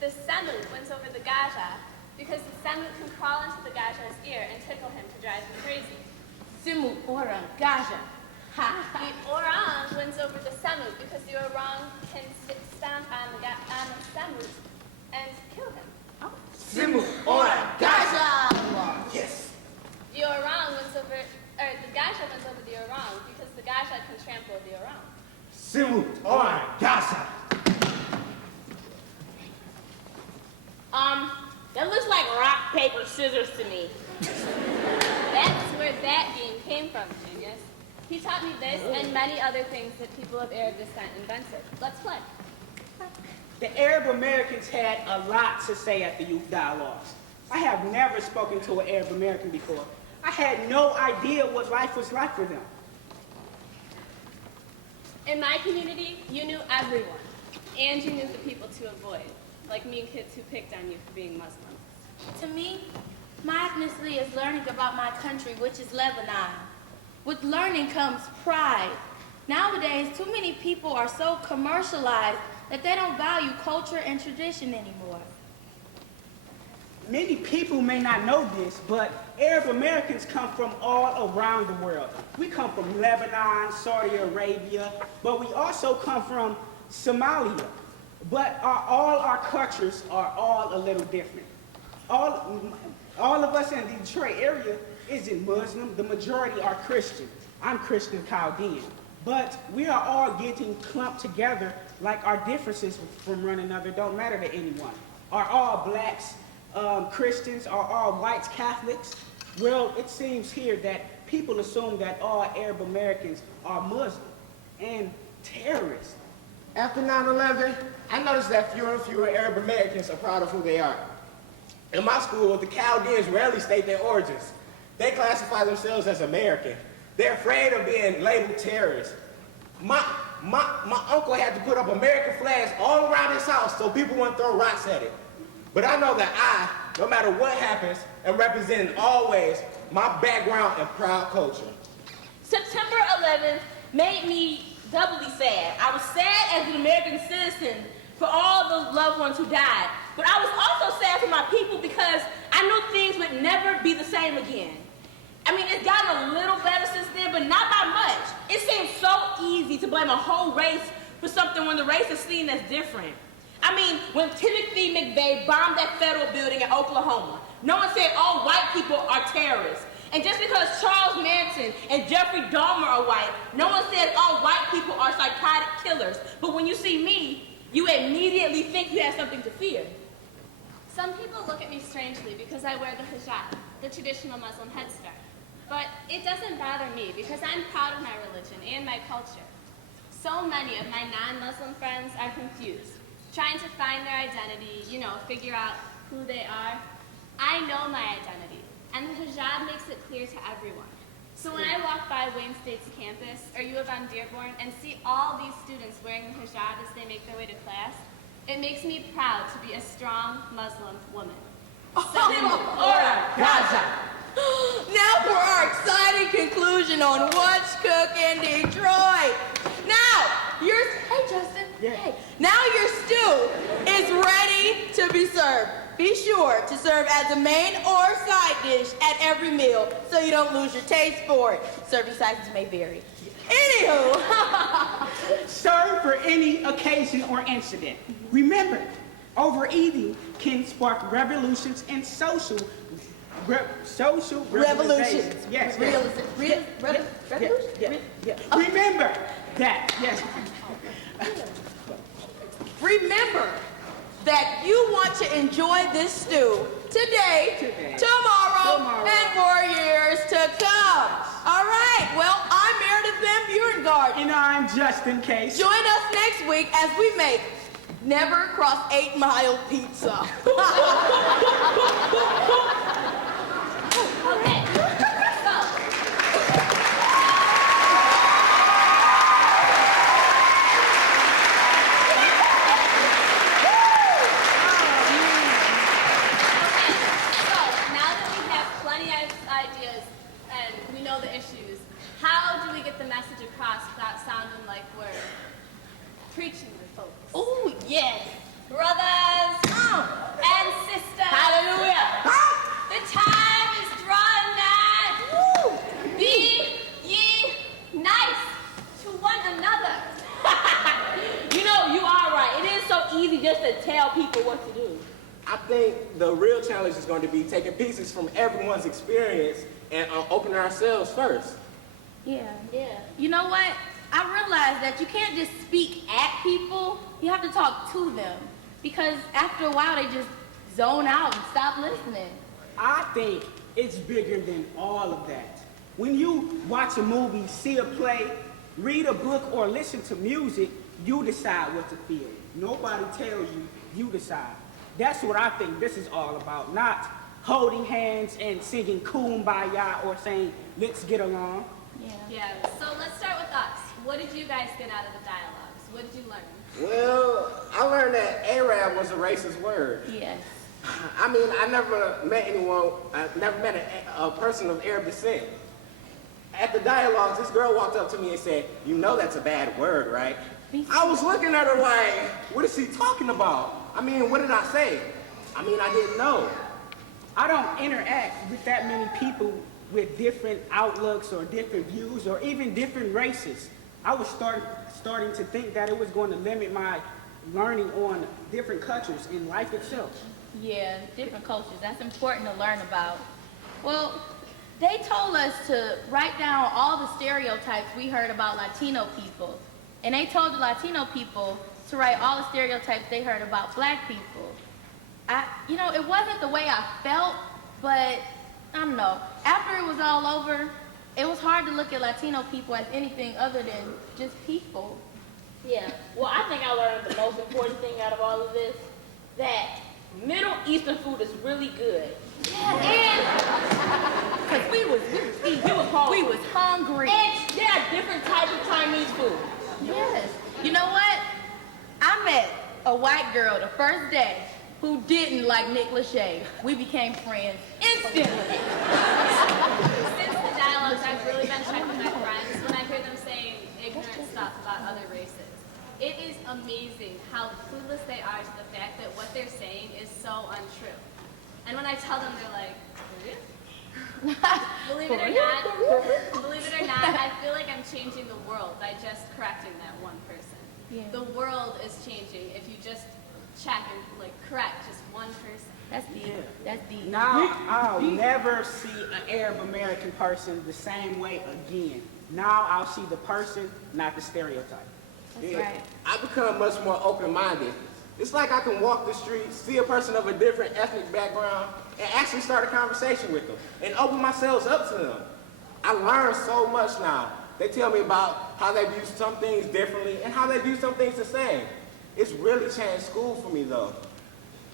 The Samut wins over the Gaja, because the Samut can crawl into the Gaja's ear and tickle him to drive him crazy. Simu Orang Gaja. The Orang wins over the Samut because the Orang can stomp on the Samut and kill him. Simu Orang Gaja. Yes. The Orang wins over, or the Gaja wins over the Orang because the Gaja can trample the Orang. Simu Orang Gaja. That looks like rock, paper, scissors to me. That's where that game came from, genius. He taught me this and many other things that people of Arab descent invented. Let's play. The Arab Americans had a lot to say at the youth dialogues. I have never spoken to an Arab American before. I had no idea what life was like for them. In my community, you knew everyone, and you knew the people to avoid, like mean kids who picked on you for being Muslim. To me, my ethnicity is learning about my country, which is Lebanon. With learning comes pride. Nowadays, too many people are so commercialized that they don't value culture and tradition anymore. Many people may not know this, but Arab Americans come from all around the world. We come from Lebanon, Saudi Arabia, but we also come from Somalia. But all our cultures are all a little different. All of us in the Detroit area isn't Muslim. The majority are Christian. I'm Christian Chaldean. But we are all getting clumped together like our differences from one another don't matter to anyone. Are all blacks Christians? Are all whites Catholics? Well, it seems here that people assume that all Arab Americans are Muslim and terrorists. After 9/11, I noticed that fewer and fewer Arab Americans are proud of who they are. In my school, the Chaldeans rarely state their origins. They classify themselves as American. They're afraid of being labeled terrorists. My uncle had to put up American flags all around his house so people wouldn't throw rocks at it. But I know that I, no matter what happens, am representing always my background and proud culture. September 11th made me doubly sad. I was sad as an American citizen for all those loved ones who died. But I was also sad for my people because I knew things would never be the same again. I mean, it's gotten a little better since then, but not by much. It seems so easy to blame a whole race for something when the race is seen as different. I mean, when Timothy McVeigh bombed that federal building in Oklahoma, no one said all white people are terrorists. And just because Charles Manson and Jeffrey Dahmer are white, no one said all white people are psychotic killers. But when you see me, you immediately think you have something to fear. Some people look at me strangely because I wear the hijab, the traditional Muslim headscarf. But it doesn't bother me because I'm proud of my religion and my culture. So many of my non-Muslim friends are confused, trying to find their identity, figure out who they are. I know my identity, and the hijab makes it clear to everyone. So when I walk by Wayne State's campus or U of M Dearborn and see all these students wearing the hijab as they make their way to class, it makes me proud to be a strong Muslim woman. Now for our exciting conclusion on What's Cooking Detroit. Hey Justin, hey. Now your stew is ready to be served. Be sure to serve as a main or side dish at every meal so you don't lose your taste for it. Serving sizes may vary. Anywho. Serve for any occasion or incident. Remember, overeating can spark revolutions and social revolutions. Yes. Remember that. Yes. Remember that you want to enjoy this stew today, tomorrow, and for years to come. All right, well, I'm Meredith Van Burengarten. And I'm Justin Case. Join us next week as we make Never Cross 8 Mile Pizza. Okay. The issues. How do we get the message across without sounding like we're preaching to folks? Oh, yes. brothers and sisters. Hallelujah. The time is drawing nigh. Be ye nice to one another. You know, you are right. It is so easy just to tell people what to do. I think the real challenge is going to be taking pieces from everyone's experience and opening ourselves first. Yeah. You know what? I realized that you can't just speak at people. You have to talk to them. Because after a while, they just zone out and stop listening. I think it's bigger than all of that. When you watch a movie, see a play, read a book, or listen to music, you decide what to feel. Nobody tells you, you decide. That's what I think this is all about, not holding hands and singing Kumbaya or saying, let's get along. Yeah, so let's start with us. What did you guys get out of the dialogues? What did you learn? Well, I learned that Arab was a racist word. Yes. I mean, I never met a person of Arab descent. At the dialogues, this girl walked up to me and said, you know that's a bad word, right? I was looking at her like, what is she talking about? I mean, what did I say? I mean, I didn't know. I don't interact with that many people with different outlooks or different views or even different races. I was starting to think that it was going to limit my learning on different cultures in life itself. Yeah, different cultures. That's important to learn about. Well, they told us to write down all the stereotypes we heard about Latino people. And they told the Latino people to write all the stereotypes they heard about black people. It wasn't the way I felt, but I don't know. After it was all over, it was hard to look at Latino people as anything other than just people. Yeah. Well, I think I learned the most important thing out of all of this, that Middle Eastern food is really good. Yeah. Because we was hungry. We was hungry. And there are different types of Chinese food. Yes. You know what? I met a white girl the first day who didn't like Nick Lachey. We became friends instantly. Since the dialogues, I've really been checking my friends when I hear them saying ignorant stuff about other races. It is amazing how clueless they are to the fact that what they're saying is so untrue. And when I tell them, they're like, believe it or not, I feel like I'm changing the world by just correcting that one person. Yeah. The world is changing if you just check and correct just one person. That's deep. That's deep. Now I'll never see an Arab American person the same way again. Now I'll see the person, not the stereotype. That's right. I become much more open-minded. It's like I can walk the streets, see a person of a different ethnic background, and actually start a conversation with them and open myself up to them. I learn so much now. They tell me about how they view some things differently and how they view some things the same. It's really changed school for me, though.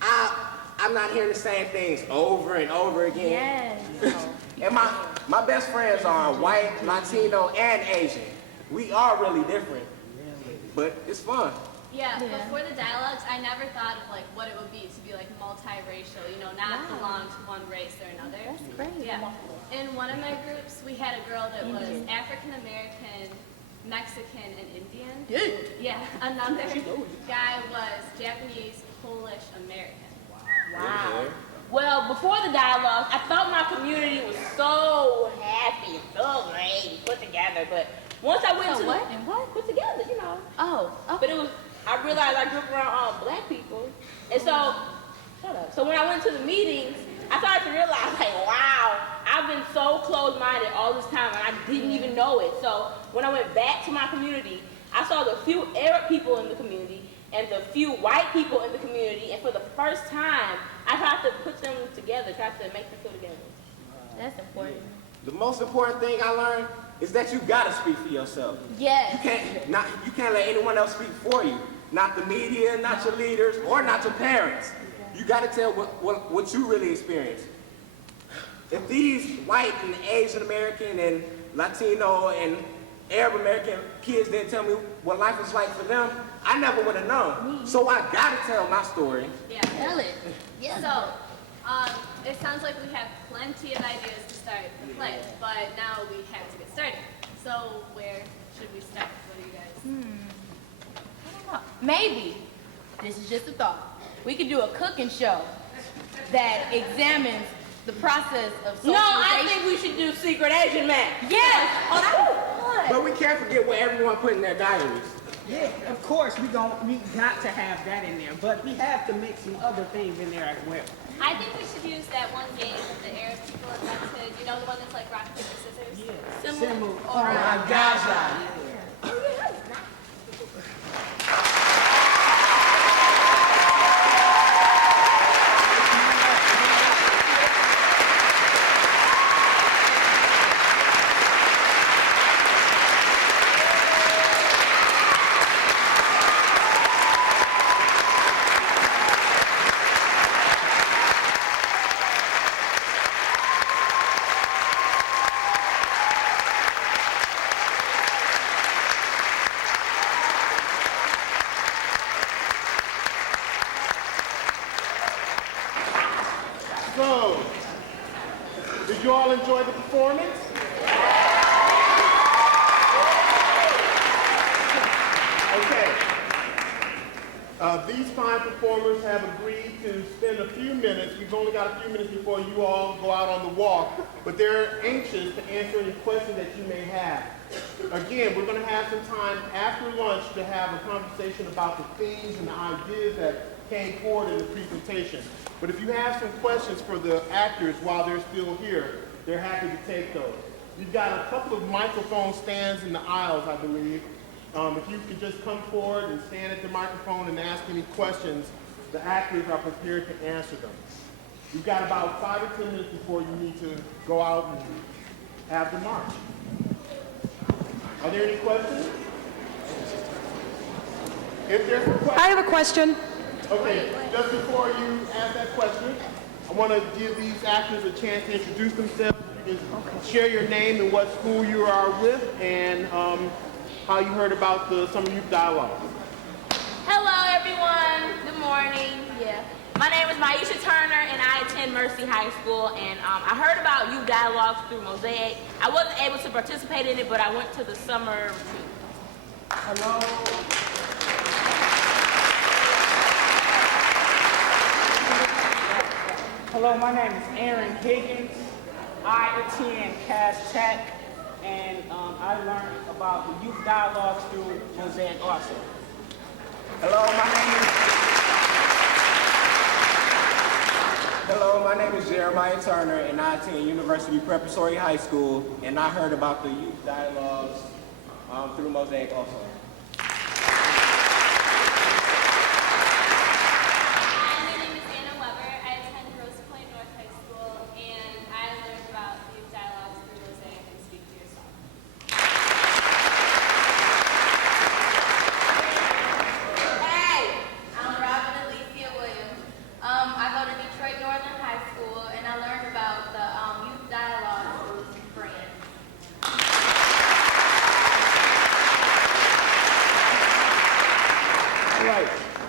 I'm not hearing the same things over and over again. Yes. And my best friends are white, Latino, and Asian. We are really different, but it's fun. Yeah, before the dialogues, I never thought of what it would be to be multiracial, not belong to one race or another. That's great. Yeah. In one of my groups, we had a girl that was African American, Mexican, and Indian. Yeah. Another guy was Japanese, Polish, American. Wow. Well, before the dialogue, I thought my community was so happy, so great, put together. But once I went put together, Oh. But I realized I grew up around black people, and so So when I went to the meetings, I started to realize, wow, I've been so closed-minded all this time, and I didn't even know it. So when I went back to my community, I saw the few Arab people in the community and the few white people in the community, and for the first time, I tried to put them together, tried to make them feel together. That's important. The most important thing I learned is that you gotta speak for yourself. Yes. You can't let anyone else speak for you. Not the media, not your leaders, or not your parents. You gotta tell what you really experienced. If these white and Asian American and Latino and Arab American kids didn't tell me what life was like for them, I never would have known. So I gotta tell my story. Yeah. Tell it. Yeah. So, it sounds like we have plenty of ideas to start the play, but now we have to get started. So where should we start? What do you guys? I don't know. Maybe, this is just a thought, We could do a cooking show that examines the process of socialization. No, I think we should do Secret Asian Man. Yes! Oh, that was fun! But we can't forget what everyone put in their diaries. Yeah, of course, we got to have that in there, but we have to mix some other things in there as well. I think we should use that one game that the Arab people invented. You know, the one that's like rock, paper, scissors? Yeah. Symbol. Oh my gosh. So, did you all enjoy the performance? Okay. These fine performers have agreed to spend a few minutes. We've only got a few minutes before you all go out on the walk, but they're anxious to answer any questions that you may have. Again, we're going to have some time after lunch to have a conversation about the themes and the ideas that came forward in the presentation. But if you have some questions for the actors while they're still here, they're happy to take those. We've got a couple of microphone stands in the aisles, I believe. If you could just come forward and stand at the microphone and ask any questions, the actors are prepared to answer them. You've got about 5 or 10 minutes before you need to go out and have the march. Are there any questions? If there's a question. I have a question. Okay, just before you ask that question, I want to give these actors a chance to introduce themselves. You can share your name and what school you are with, and how you heard about the Summer Youth Dialogue. Hello, everyone. Good morning. Yeah. My name is Maisha Turner, and I attend Mercy High School, and I heard about youth dialogues through Mosaic. I wasn't able to participate in it, but I went to the summer retreat. Hello. Hello, my name is Aaron Higgins. I attend Cass Tech, and I learned about the youth dialogues through Mosaic also. Hello, my name is Jeremiah Turner, and I attend University Preparatory High School, and I heard about the youth dialogues through Mosaic also.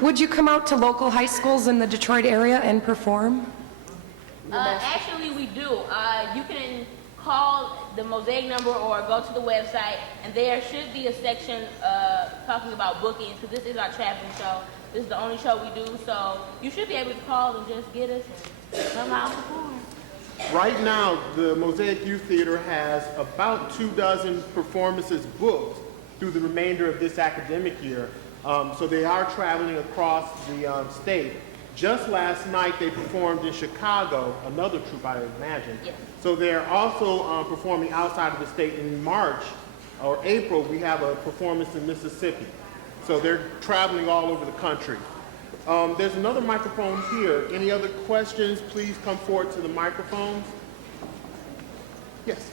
Would you come out to local high schools in the Detroit area and perform? Actually, we do. You can call the Mosaic number or go to the website, and there should be a section talking about bookings, because this is our traveling show. This is the only show we do, so you should be able to call and just get us and come out and perform. Right now, the Mosaic Youth Theater has about 24 performances booked through the remainder of this academic year. So they are traveling across the state. Just last night, they performed in Chicago, another troupe, I imagine. Yes. So they're also performing outside of the state. In March or April, we have a performance in Mississippi. So they're traveling all over the country. There's another microphone here. Any other questions, please come forward to the microphones. Yes.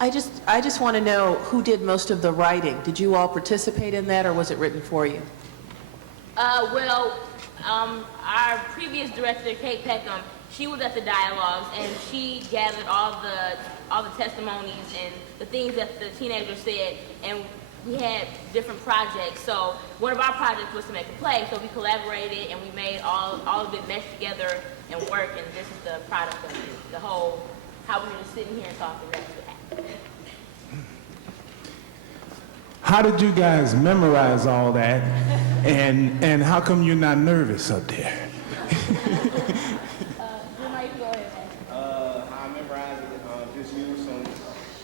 I just want to know who did most of the writing. Did you all participate in that, or was it written for you? Our previous director, Kate Peckham, she was at the dialogues, and she gathered all the testimonies and the things that the teenagers said, and we had different projects. So one of our projects was to make a play, so we collaborated and we made all of it mesh together and work, and this is the product of it, the whole, how we were just sitting here and talking, that's what happened. How did you guys memorize all that? And how come you're not nervous up there? I memorized it, just use some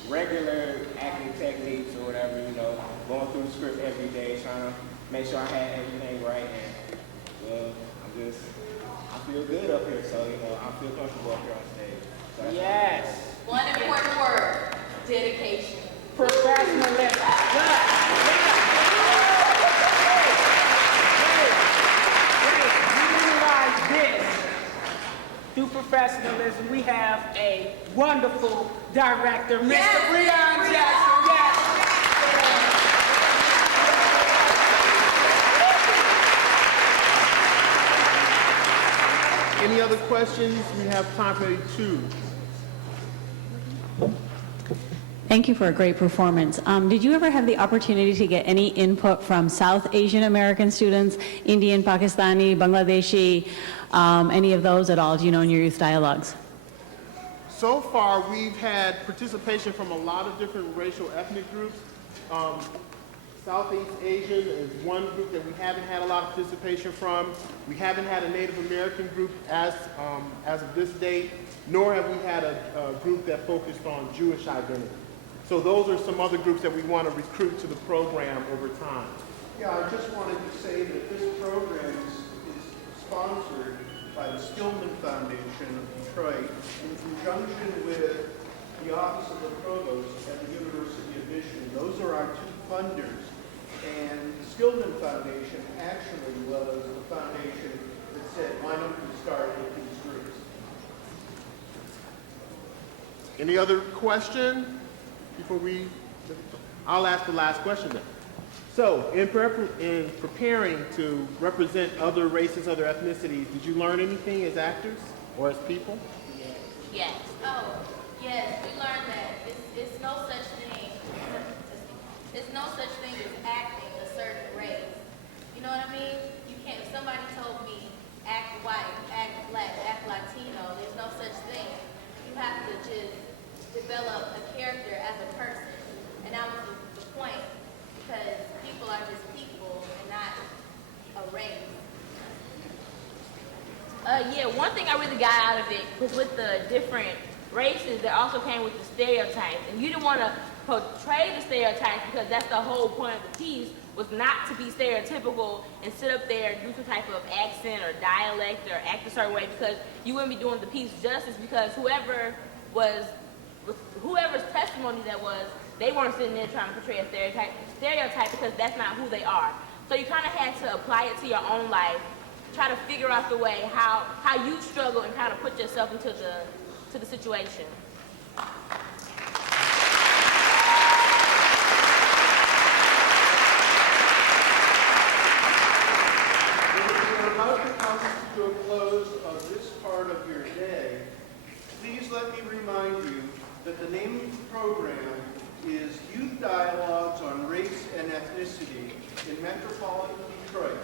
regular acting techniques or whatever, you know, going through the script every day, trying to make sure I had everything right. And I feel good up here, so, you know, I feel comfortable up here on stage. So Yes. One important word, dedication. Professionalism. This. Through professionalism, we have a wonderful director, Mr. Breon Jackson. Yes. Any other questions? We have time for maybe two. Thank you for a great performance. Did you ever have the opportunity to get any input from South Asian American students, Indian, Pakistani, Bangladeshi, any of those at all, do you know, in your youth dialogues? So far, we've had participation from a lot of different racial ethnic groups. Southeast Asian is one group that we haven't had a lot of participation from. We haven't had a Native American group as of this date, nor have we had a group that focused on Jewish identity. So those are some other groups that we want to recruit to the program over time. Yeah, I just wanted to say that this program is sponsored by the Skillman Foundation of Detroit in conjunction with the Office of the Provost at the University of Michigan. Those are our two funders. And the Skillman Foundation actually was the foundation that said, why don't we start with these groups? Any other question before I'll ask the last question then. So, in preparing to represent other races, other ethnicities, did you learn anything as actors or as people? Yes. Oh, yes. We learned that it's no such thing. It's no such thing as acting a certain race. You know what I mean? You can't. If somebody told me act white, act black, act Latino, there's no such thing. You have to just develop a character as a person, and that was the point, because people are just people and not a race. Yeah, one thing I really got out of it was with the different races, there also came with the stereotypes, and you didn't want to portray the stereotypes because that's the whole point of the piece, was not to be stereotypical and sit up there and do some type of accent or dialect or act a certain way, because you wouldn't be doing the piece justice, because whoever's testimony that was, they weren't sitting there trying to portray a stereotype because that's not who they are. So you kind of had to apply it to your own life, try to figure out the way how you struggle and kind of put yourself into the situation. We're about to come to a close of this part of your day. Please let me remind you that the name of the program is Youth Dialogues on Race and Ethnicity in Metropolitan Detroit.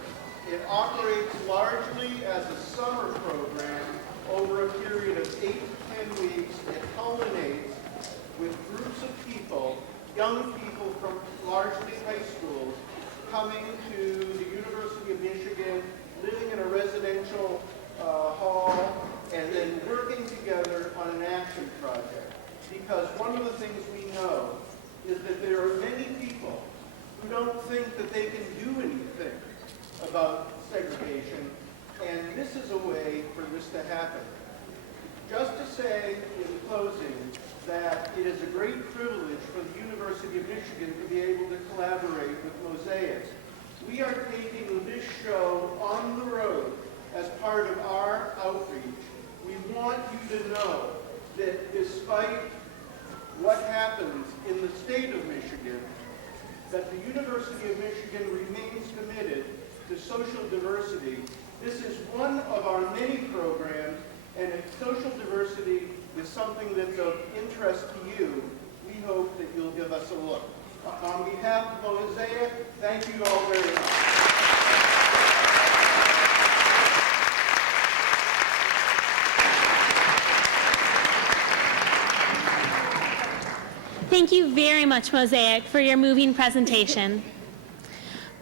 It operates largely as a summer program over a period of 8 to 10 weeks. It culminates with groups of people, young people from largely high schools, coming to the University of Michigan, living in a residential hall, and then working together on an action project. Because one of the things we know is that there are many people who don't think that they can do anything about segregation, and this is a way for this to happen. Just to say in closing that it is a great privilege for the University of Michigan to be able to collaborate with Mosaic. We are taking this show on the road as part of our outreach. We want you to know that despite what happens in the state of Michigan, that the University of Michigan remains committed to social diversity. This is one of our many programs, and if social diversity is something that's of interest to you, we hope that you'll give us a look. On behalf of Mosaic, thank you all very much. Thank you very much, Mosaic, for your moving presentation.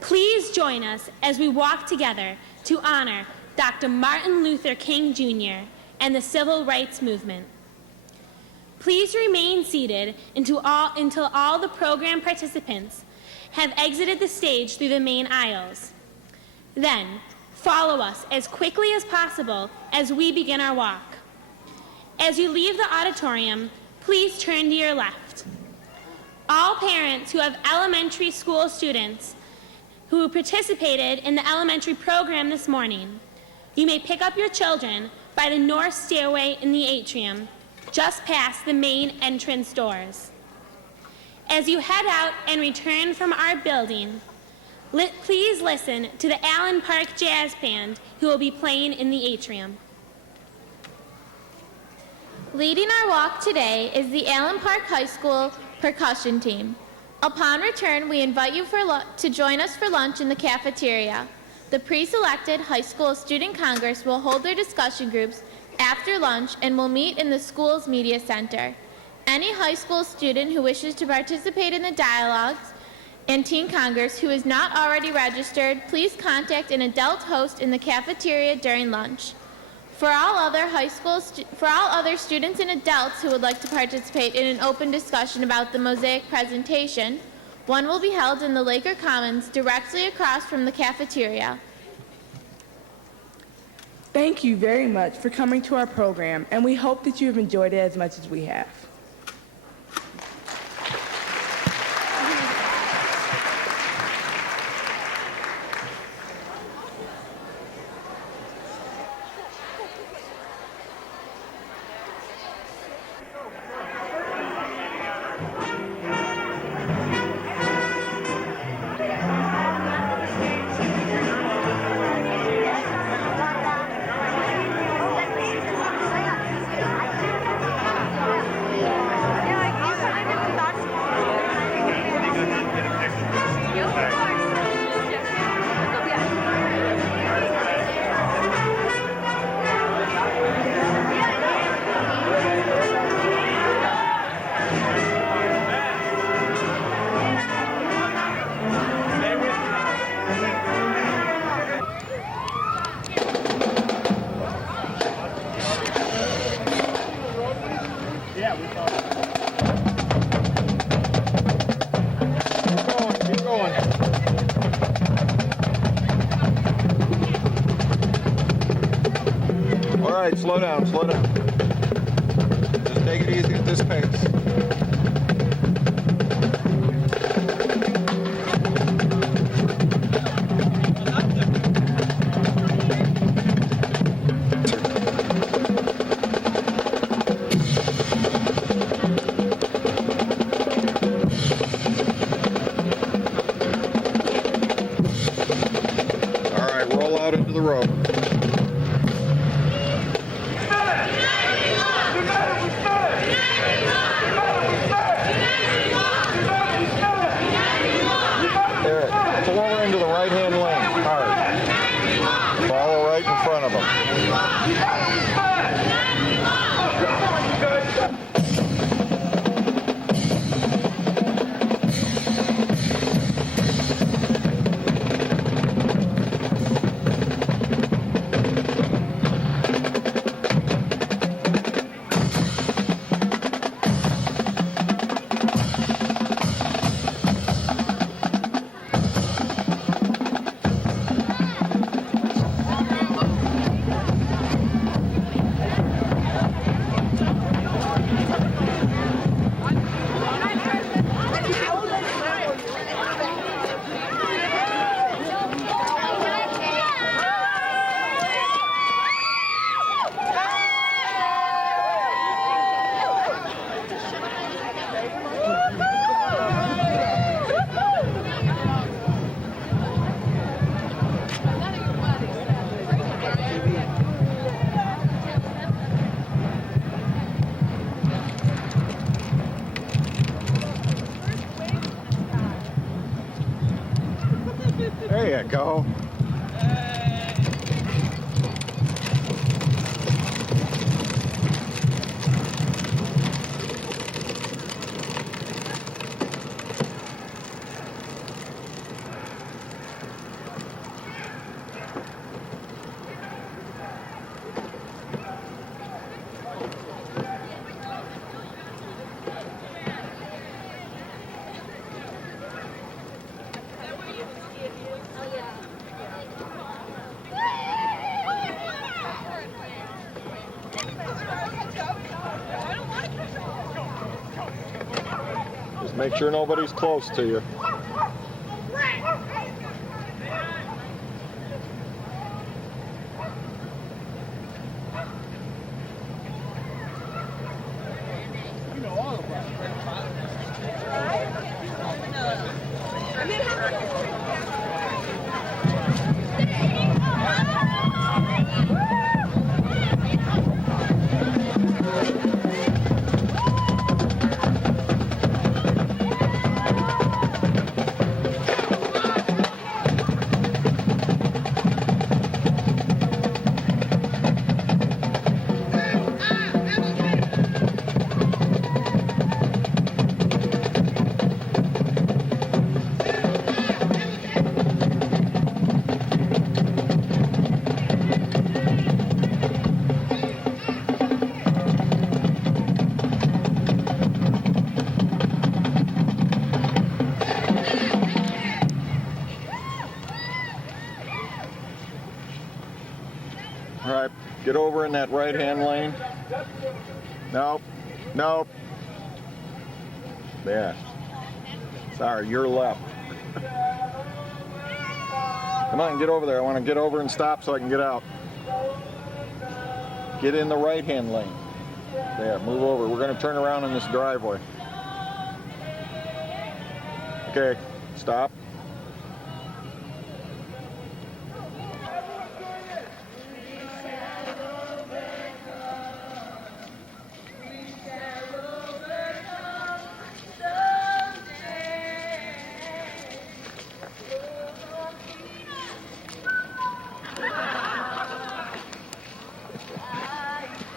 Please join us as we walk together to honor Dr. Martin Luther King Jr. and the Civil Rights Movement. Please remain seated until all the program participants have exited the stage through the main aisles. Then, follow us as quickly as possible as we begin our walk. As you leave the auditorium, please turn to your left. All parents who have elementary school students who participated in the elementary program this morning, you may pick up your children by the north stairway in the atrium, just past the main entrance doors. As you head out and return from our building, please listen to the Allen Park Jazz Band, who will be playing in the atrium. Leading our walk today is the Allen Park High School percussion team. Upon return, we invite you to join us for lunch in the cafeteria. The pre-selected high school student congress will hold their discussion groups after lunch and will meet in the school's media center. Any high school student who wishes to participate in the dialogues and teen congress who is not already registered, please contact an adult host in the cafeteria during lunch. For all other students and adults who would like to participate in an open discussion about the Mosaic presentation, one will be held in the Laker Commons directly across from the cafeteria. Thank you very much for coming to our program, and we hope that you have enjoyed it as much as we have. Slow down, slow down. Just take it easy at this pace. All right, roll out into the road. There you go. Just make sure nobody's close to you. All right, get over in that right-hand lane. Nope, nope. Yeah. Sorry, you're left. Come on, get over there. I want to get over and stop so I can get out. Get in the right-hand lane. There, move over. We're going to turn around in this driveway. Okay, stop.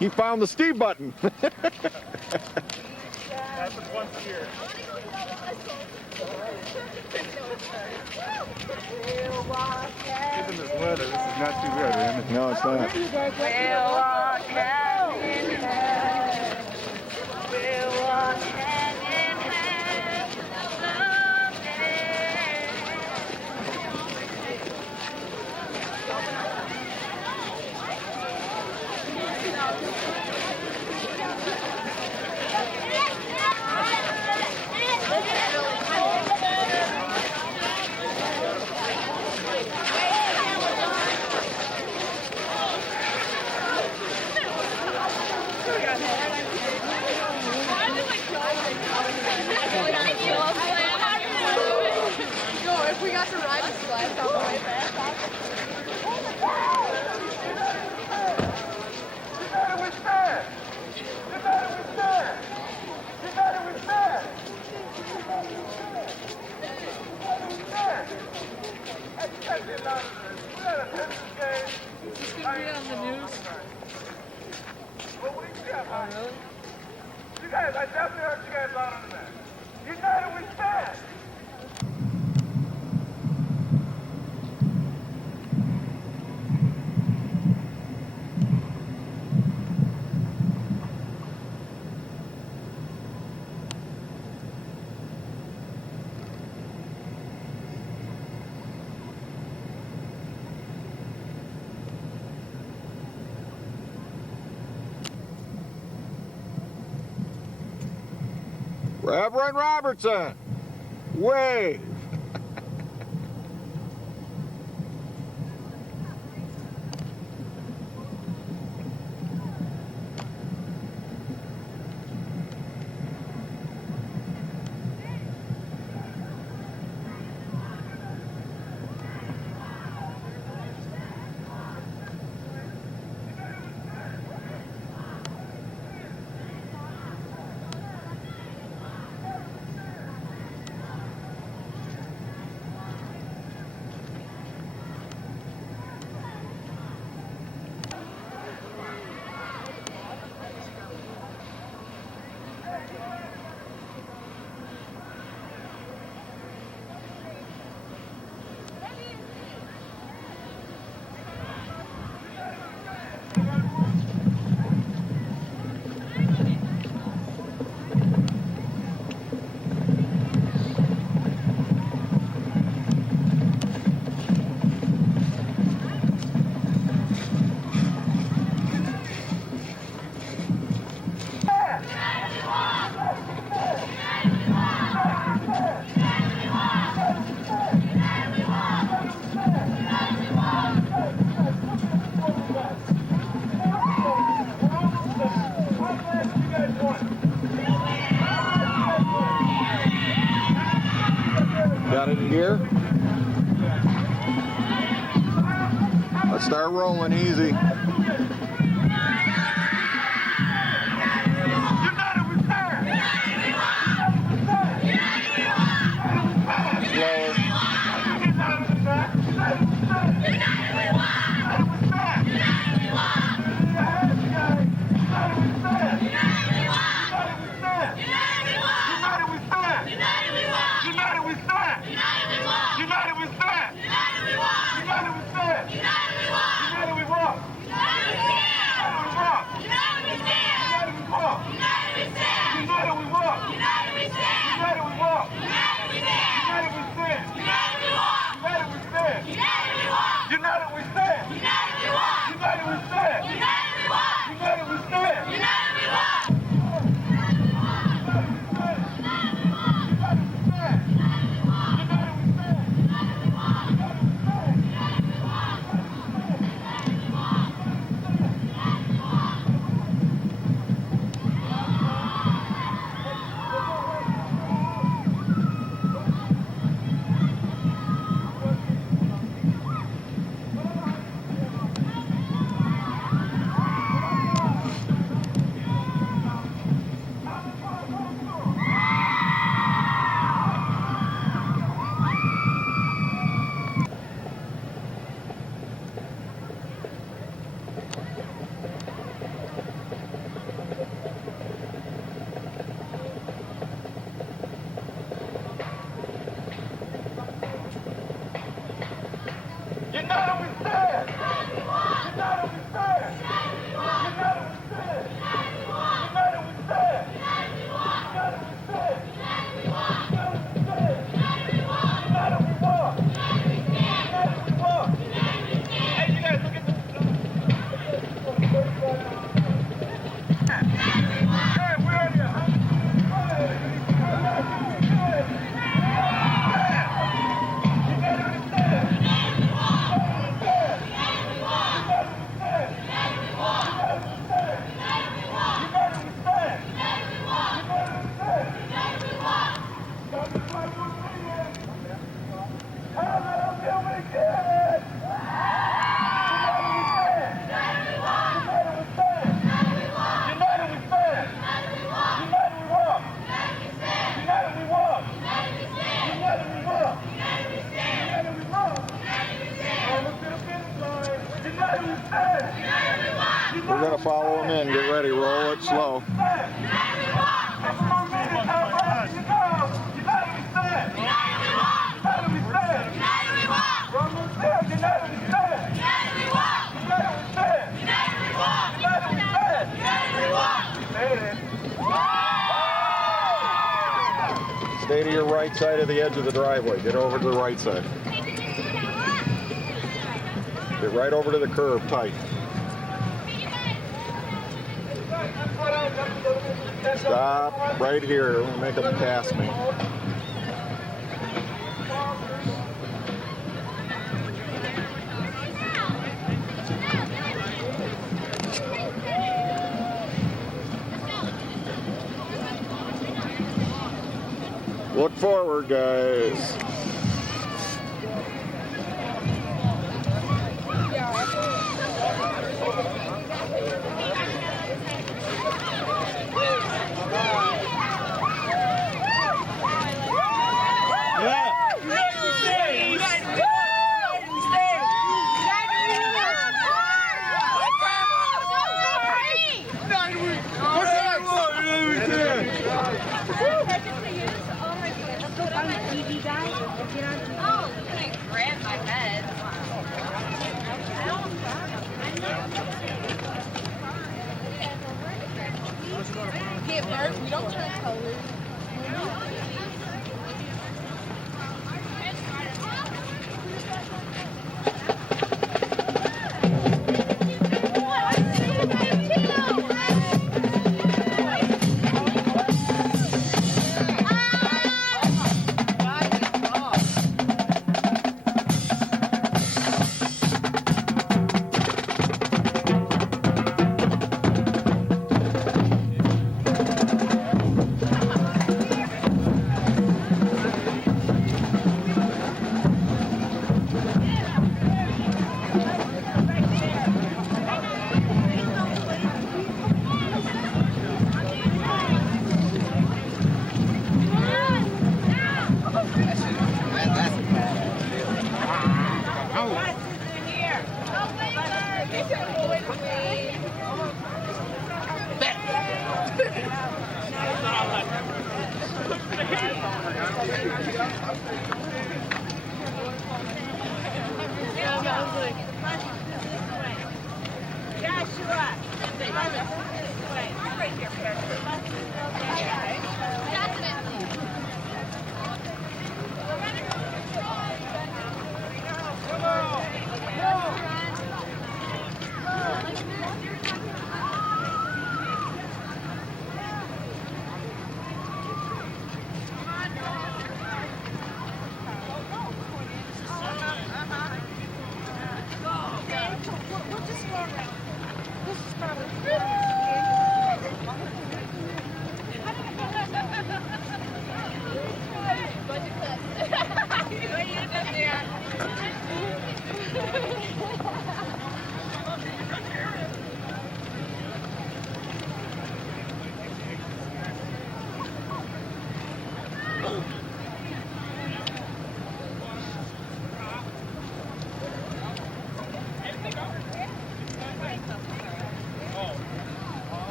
He found the Steve button. Happens once a year. Given this weather, this is not too good, man. No, it's not. We'll walk hand in hand. We'll walk hand in hand If we got to ride this glass all the way back. Is this going to be on the news? Oh, really? You guys, I definitely heard you guys loud on that. United we stand! Reverend Robertson, wave. Got it in gear? Let's start rolling easy. We're going to follow them in. Get ready. Roll it slow. Stay to your right side of the edge of the driveway. Get over to the right side. Get right over to the curb tight. Stop right here. Don't make them pass me. Look forward, guys. We don't turn colors.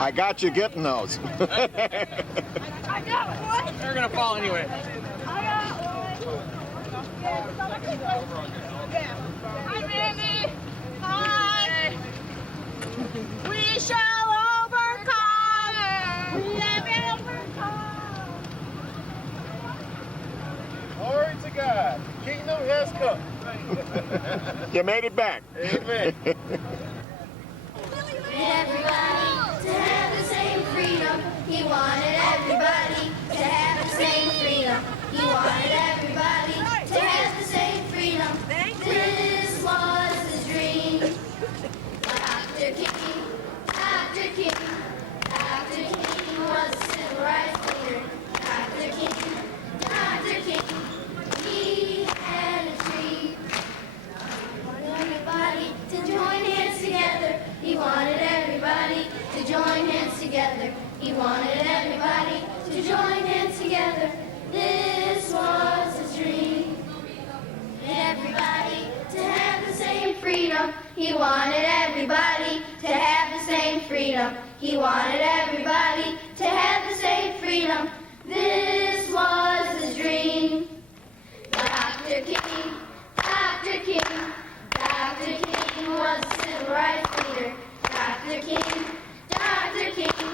I got you getting those. I got one. They're gonna fall anyway. I got one. Yeah. Hi, Randy. Hi. We shall overcome. We have overcome. Glory to God. Kingdom has come. You made it back. Amen. Everybody to have the same freedom. He wanted everybody to have the same freedom. He wanted everybody to have the same freedom. This was his dream. Dr. King, Dr. King, Dr. King was a civil rights leader. Dr. King, Dr. King, he had a dream. He wanted everybody to join hands together. He wanted everybody to join hands together. He wanted everybody to join hands together. This was his dream. Everybody to have the same freedom. He wanted everybody to have the same freedom. He wanted everybody to have the same freedom. This was his dream. Dr. King, Dr. King, Dr. King was a civil rights leader. Dr. King, Dr. King,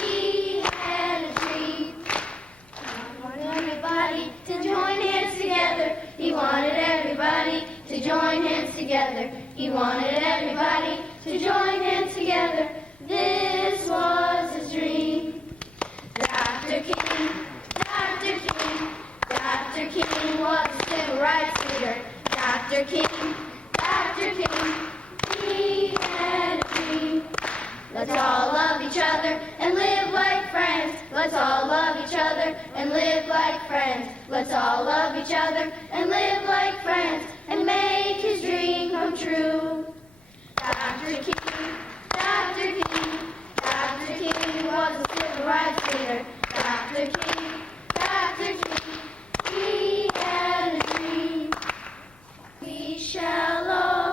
he had a dream. He wanted everybody to join hands together. He wanted everybody to join hands together. He wanted everybody to join hands together. This was his dream. Dr. King, Dr. King, Dr. King was a civil rights leader. Dr. King, Dr. King, he had a dream. Let's all love each other and live like friends. Let's all love each other and live like friends. Let's all love each other and live like friends and make his dream come true. Dr. King, Dr. King, Dr. King was a civil rights leader. Dr. King, Dr. King, he had a dream. We shall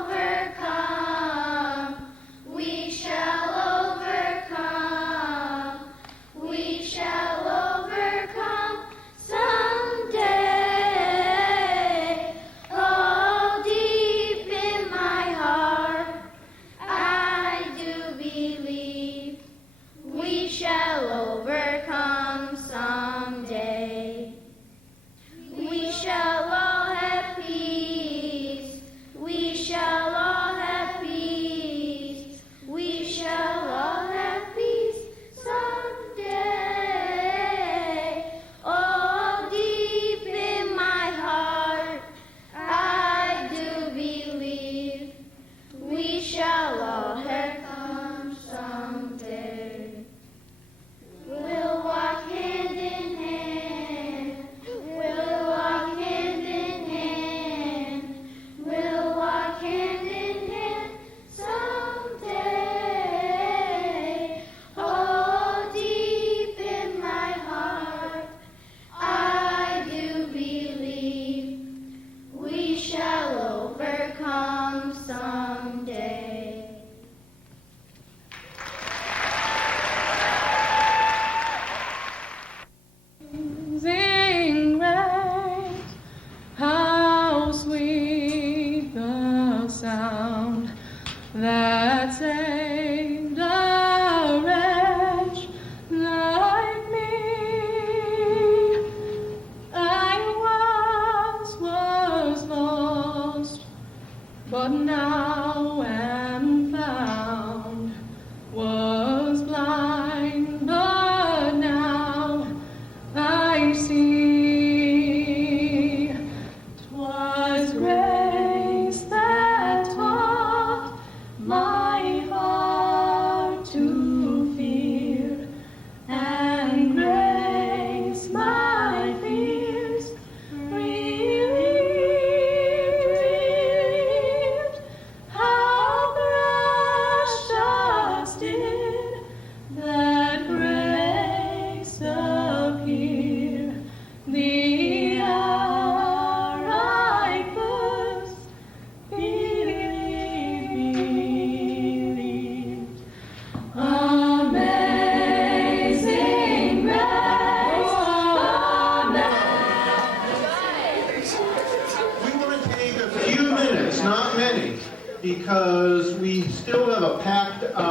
overcome. We shall overcome. We shall overcome someday. Oh, deep in my heart, I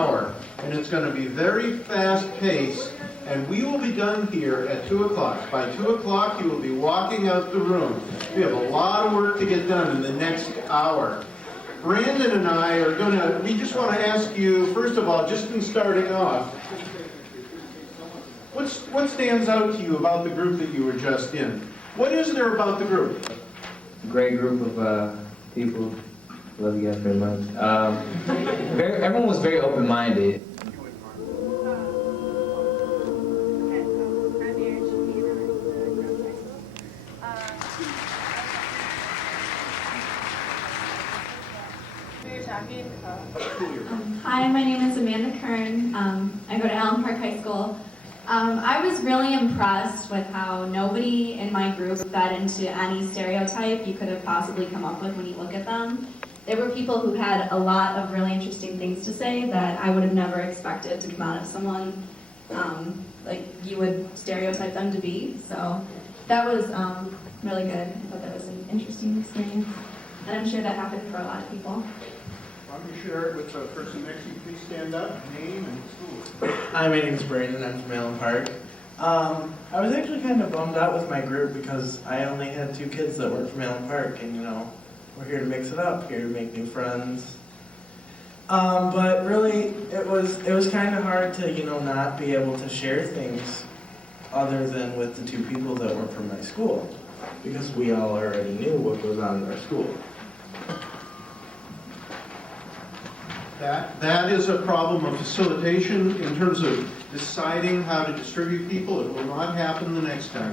hour, and it's going to be very fast-paced, and we will be done here at 2 o'clock. By 2 o'clock, you will be walking out the room. We have a lot of work to get done in the next hour. Brandon and I are going to, we just want to ask you, first of all, just in starting off, what stands out to you about the group that you were just in? What is there about the group? Great group of people. Love you guys very much. Everyone was very open-minded. Hi, my name is Amanda Kern. I go to Allen Park High School. I was really impressed with how nobody in my group fed into any stereotype you could have possibly come up with when you look at them. There were people who had a lot of really interesting things to say that I would have never expected to come out of someone like you would stereotype them to be. So that was really good. I thought that was an interesting experience. And I'm sure that happened for a lot of people. Why don't you share it with the person next to you? Please stand up, name and school. Hi, my name is Brandon. I'm from Allen Park. I was actually kind of bummed out with my group because I only had 2 kids that weren't from Allen Park, and we're here to mix it up, here to make new friends. But really, it was kind of hard to not be able to share things other than with the 2 people that were from my school, because we all already knew what goes on in our school. That is a problem of facilitation in terms of deciding how to distribute people. It will not happen the next time.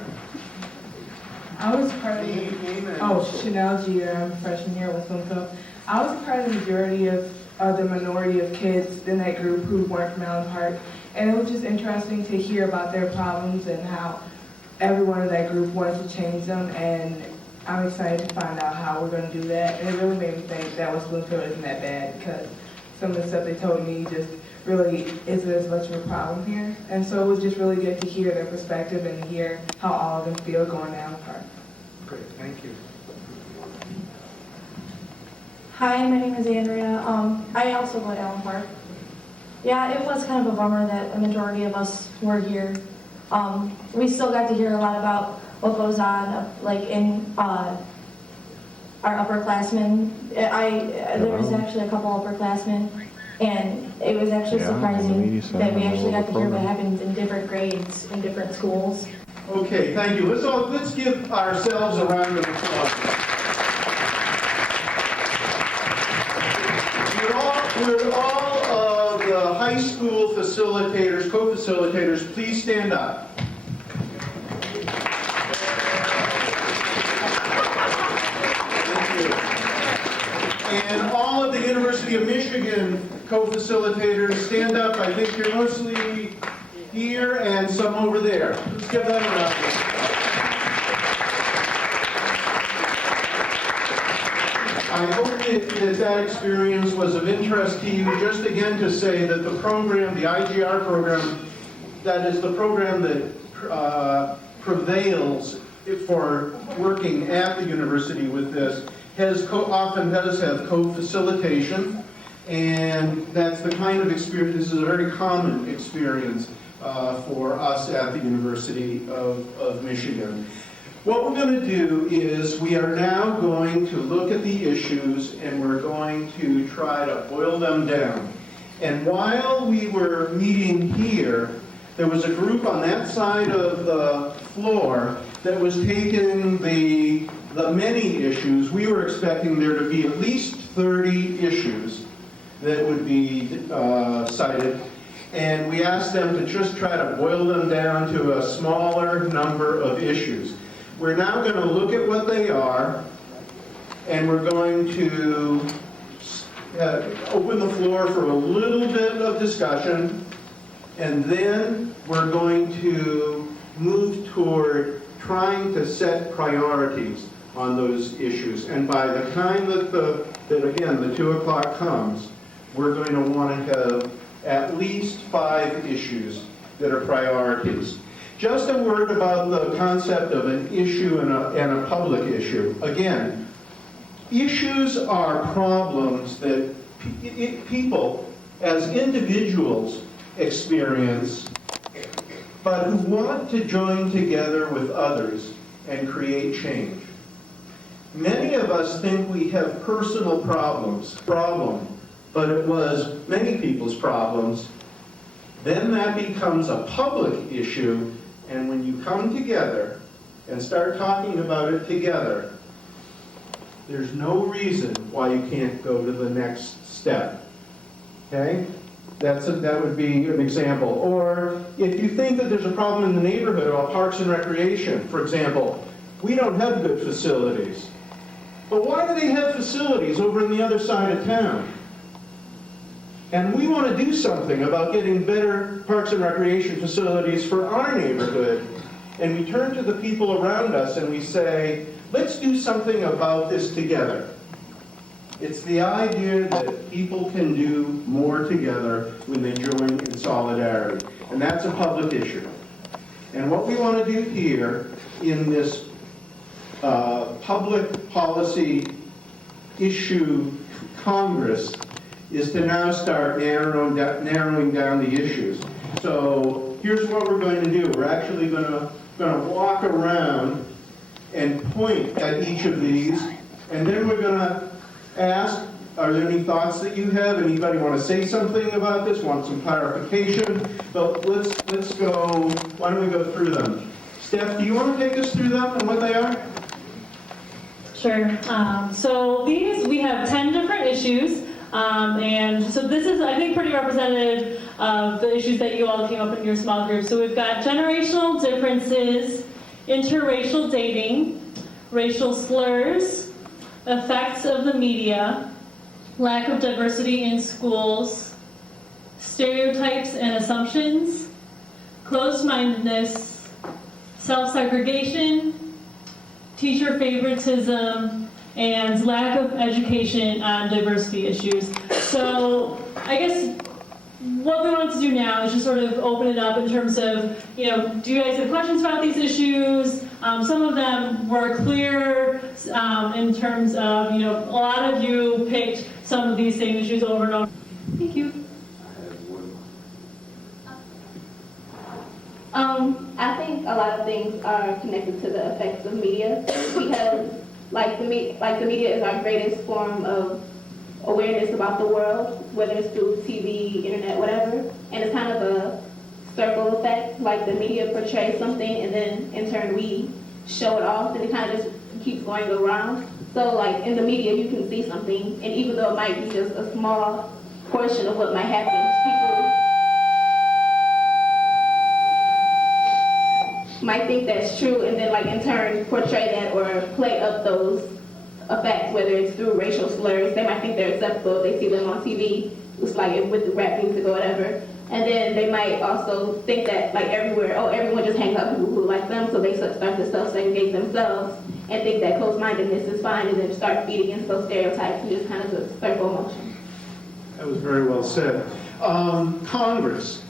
I was part of Chanel Jeter, I'm a freshman year at West Bloomfield. I was a part of the majority of the minority of kids in that group who weren't from Allen Park, and it was just interesting to hear about their problems and how everyone in that group wanted to change them, and I'm excited to find out how we're going to do that. And it really made me think that West Bloomfield isn't that bad, because some of the stuff they told me just really isn't as much of a problem here. And so it was just really good to hear their perspective and hear how all of them feel going down the park. Great, thank you. Hi, my name is Andrea. I also go to Allen Park. Yeah, it was kind of a bummer that a majority of us were here. We still got to hear a lot about what goes on, like in our upperclassmen. There was actually a couple upperclassmen, and it was actually surprising that we actually got to hear what happens in different grades in different schools. Okay, thank you. Let's give ourselves a round of applause. Would all of the high school facilitators, co-facilitators, please stand up. And all of the University of Michigan co-facilitators, stand up. I think you're mostly here and some over there. Let's give them a round. I hope that experience was of interest to you. Just again to say that the program, the IGR program, that is the program that prevails for working at the university with this, often does have co-facilitation, and that's the kind of experience, this is a very common experience for us at the University of Michigan. What we're going to do is we are now going to look at the issues and we're going to try to boil them down. And while we were meeting here, there was a group on that side of the floor that was taking the many issues. We were expecting there to be at least 30 issues that would be cited. And we asked them to just try to boil them down to a smaller number of issues. We're now going to look at what they are, and we're going to open the floor for a little bit of discussion, and then we're going to move toward trying to set priorities on those issues. And by the time that again, the 2 o'clock comes, we're going to want to have at least 5 issues that are priorities. Just a word about the concept of an issue and a public issue. Again, issues are problems that people as individuals experience, but who want to join together with others and create change. Many of us think we have personal problem, but it was many people's problems. Then that becomes a public issue, and when you come together and start talking about it together, there's no reason why you can't go to the next step. Okay? That would be an example. Or if you think that there's a problem in the neighborhood about parks and recreation, for example, we don't have good facilities. But why do they have facilities over on the other side of town? And we want to do something about getting better parks and recreation facilities for our neighborhood. And we turn to the people around us and we say, let's do something about this together. It's the idea that people can do more together when they join in solidarity. And that's a public issue. And what we want to do here in this public policy issue Congress is to now start narrowing down the issues. So here's what we're going to do. We're actually going to walk around and point at each of these, and then we're going to ask, are there any thoughts that you have? Anybody want to say something about this? Want some clarification? But let's go, why don't we go through them? Steph, do you want to take us through them and what they are? Sure. So these, we have 10 different issues. And so this is, I think, pretty representative of the issues that you all came up in your small group. So we've got generational differences, interracial dating, racial slurs, effects of the media, lack of diversity in schools, stereotypes and assumptions, closed-mindedness, self-segregation, teacher favoritism, and lack of education on diversity issues. So I guess what we want to do now is just sort of open it up in terms of, do you guys have questions about these issues? Some of them were clear in terms of, a lot of you picked some of these same issues over and over. Thank you. I think a lot of things are connected to the effects of media because the media is our greatest form of awareness about the world, whether it's through TV, internet, whatever. And it's kind of a circle effect, like the media portrays something and then in turn we show it off and it kind of just keeps going around. So like in the media you can see something and even though it might be just a small portion of what might happen, people might think that's true and then like in turn portray that or play up those effects, whether it's through racial slurs. They might think they're acceptable, they see them on TV, it's like with the rap music or whatever. And then they might also think that like everywhere, everyone just hangs out with people who like them, so they start to self-segregate themselves and think that closed-mindedness is fine and then start feeding into those stereotypes and just kind of a circle motion. That was very well said. Congress.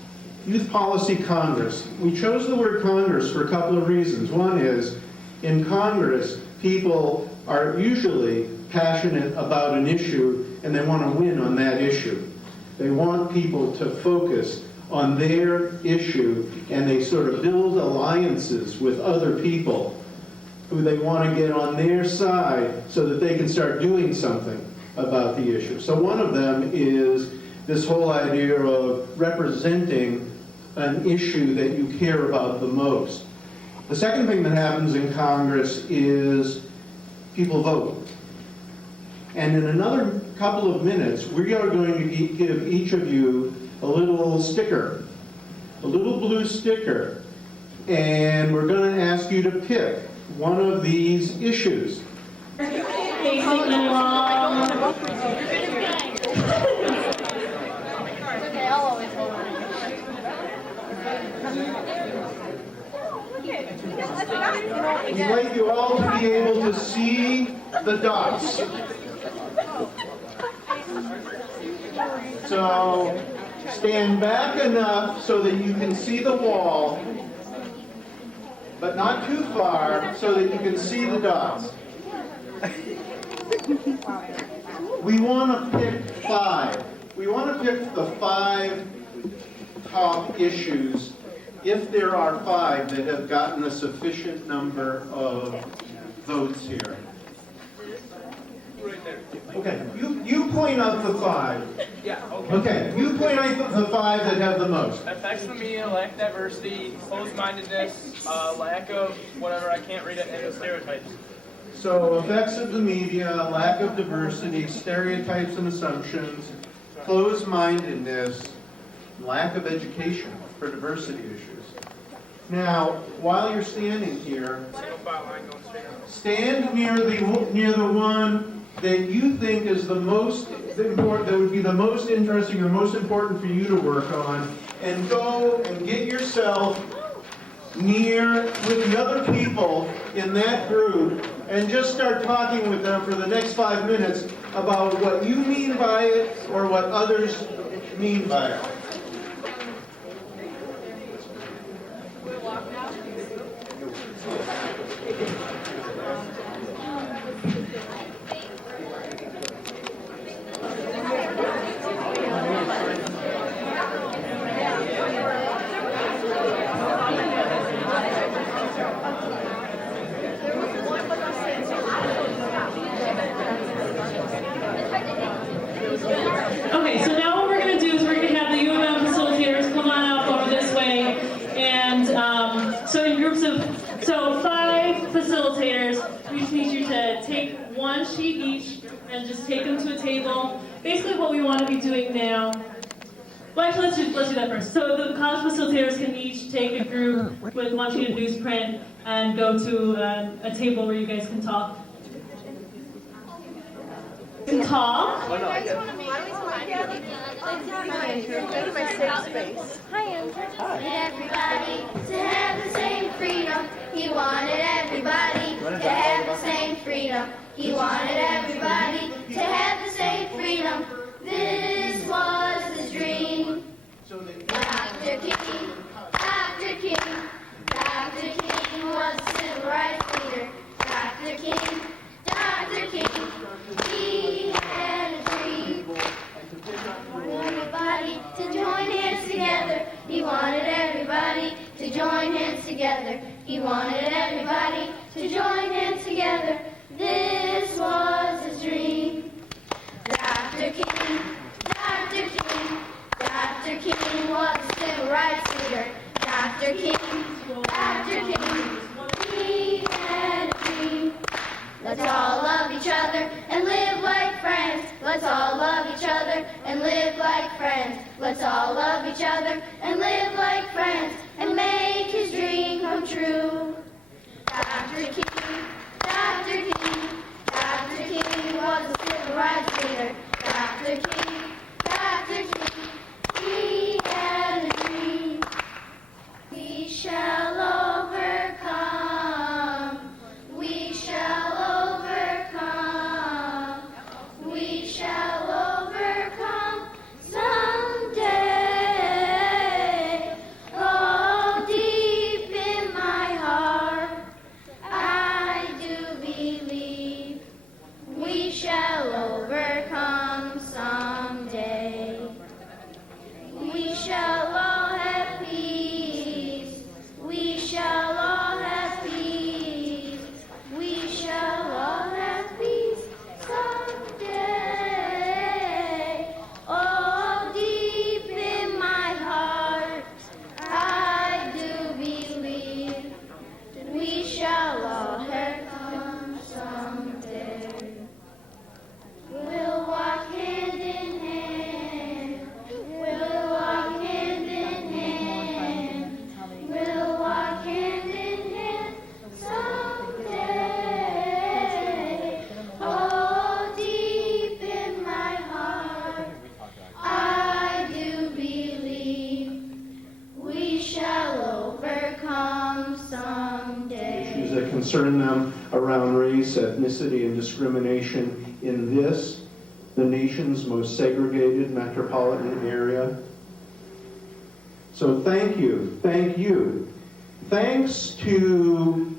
Youth Policy Congress. We chose the word Congress for a couple of reasons. One is, in Congress, people are usually passionate about an issue and they want to win on that issue. They want people to focus on their issue and they sort of build alliances with other people who they want to get on their side so that they can start doing something about the issue. So one of them is this whole idea of representing an issue that you care about the most. The second thing that happens in Congress is people vote. And in another couple of minutes, we are going to give each of you a little sticker, a little blue sticker, and we're going to ask you to pick one of these issues. We'd like you all to be able to see the dots. So stand back enough so that you can see the wall, but not too far so that you can see the dots. We want to pick 5. we want to pick the 5 top issues, if there are 5 that have gotten a sufficient number of votes here. Okay, you point out the 5. Yeah, okay. Okay, you point out the 5 that have the most. Effects of the media, lack of diversity, closed-mindedness, lack of whatever, I can't read it, and the stereotypes. So, effects of the media, lack of diversity, stereotypes and assumptions, closed-mindedness, lack of education for diversity issues. Now, while you're standing here, stand near the one that you think is the most important, that would be the most interesting or most important for you to work on, and go and get yourself near with the other people in that group and just start talking with them for the next 5 minutes about what you mean by it or what others mean by it. Okay, so now what we're going to do is we're going to have the U of M facilitators come on up over this way. And so in groups of, 5 facilitators, we just need you to take 1 sheet each and just take them to a table. Basically what we want to be doing now, well actually let's do that first. So the college facilitators can each take a group with 1 sheet of newsprint and go to a table where you guys can talk. Talk. Hi, Everybody to have the same freedom. He wanted everybody to have the same freedom. He wanted everybody to have the same freedom. This was his dream. Dr. King, Dr. King, Dr. King was a civil rights leader. Dr. King, Dr. King, he had a dream. Everybody to join hands together. He wanted everybody to join hands together. He wanted everybody to join hands together. This was his dream. Dr. King, Dr. King, Dr. King was a civil rights leader. Dr. King, Dr. King, he had a dream. Let's all love each other and live like friends. Let's all love each other and live like friends. Let's all love each other and live like friends and make his dream come true. Dr. King, Dr. King, Dr. King was a civil rights leader. Dr. King, Dr. King, he had a dream. We shall overcome. We shall overcome. We shall overcome someday. Oh, deep in my heart, I do believe we shall overcome someday. We shall all have peace. We shall all have peace. We shall all have peace someday. Oh, deep in my heart, I do believe we shall all have come someday. We'll walk hand in hand. We'll walk hand in hand. We'll walk hand in hand someday. Oh, deep in my heart, I do believe we shall overcome someday. Issues that concern them around race, ethnicity, and discrimination in this, the nation's most segregated metropolitan area. So thank you, thank you. Thanks to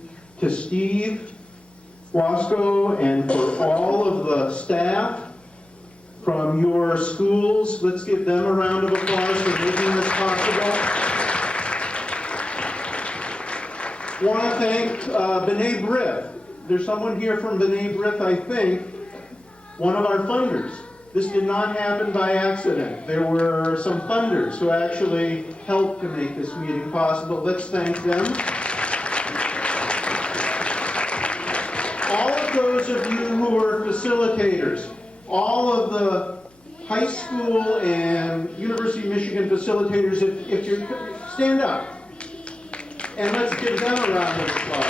Steve, Wasko, and for all of the staff from your schools. Let's give them a round of applause for making this possible. Want to thank B'nai B'rith. There's someone here from B'nai B'rith, I think, one of our funders. This did not happen by accident. There were some funders who actually helped to make this meeting possible. Let's thank them. All of those of you who are facilitators, all of the high school and University of Michigan facilitators, if you stand up, and let's give them a round of applause.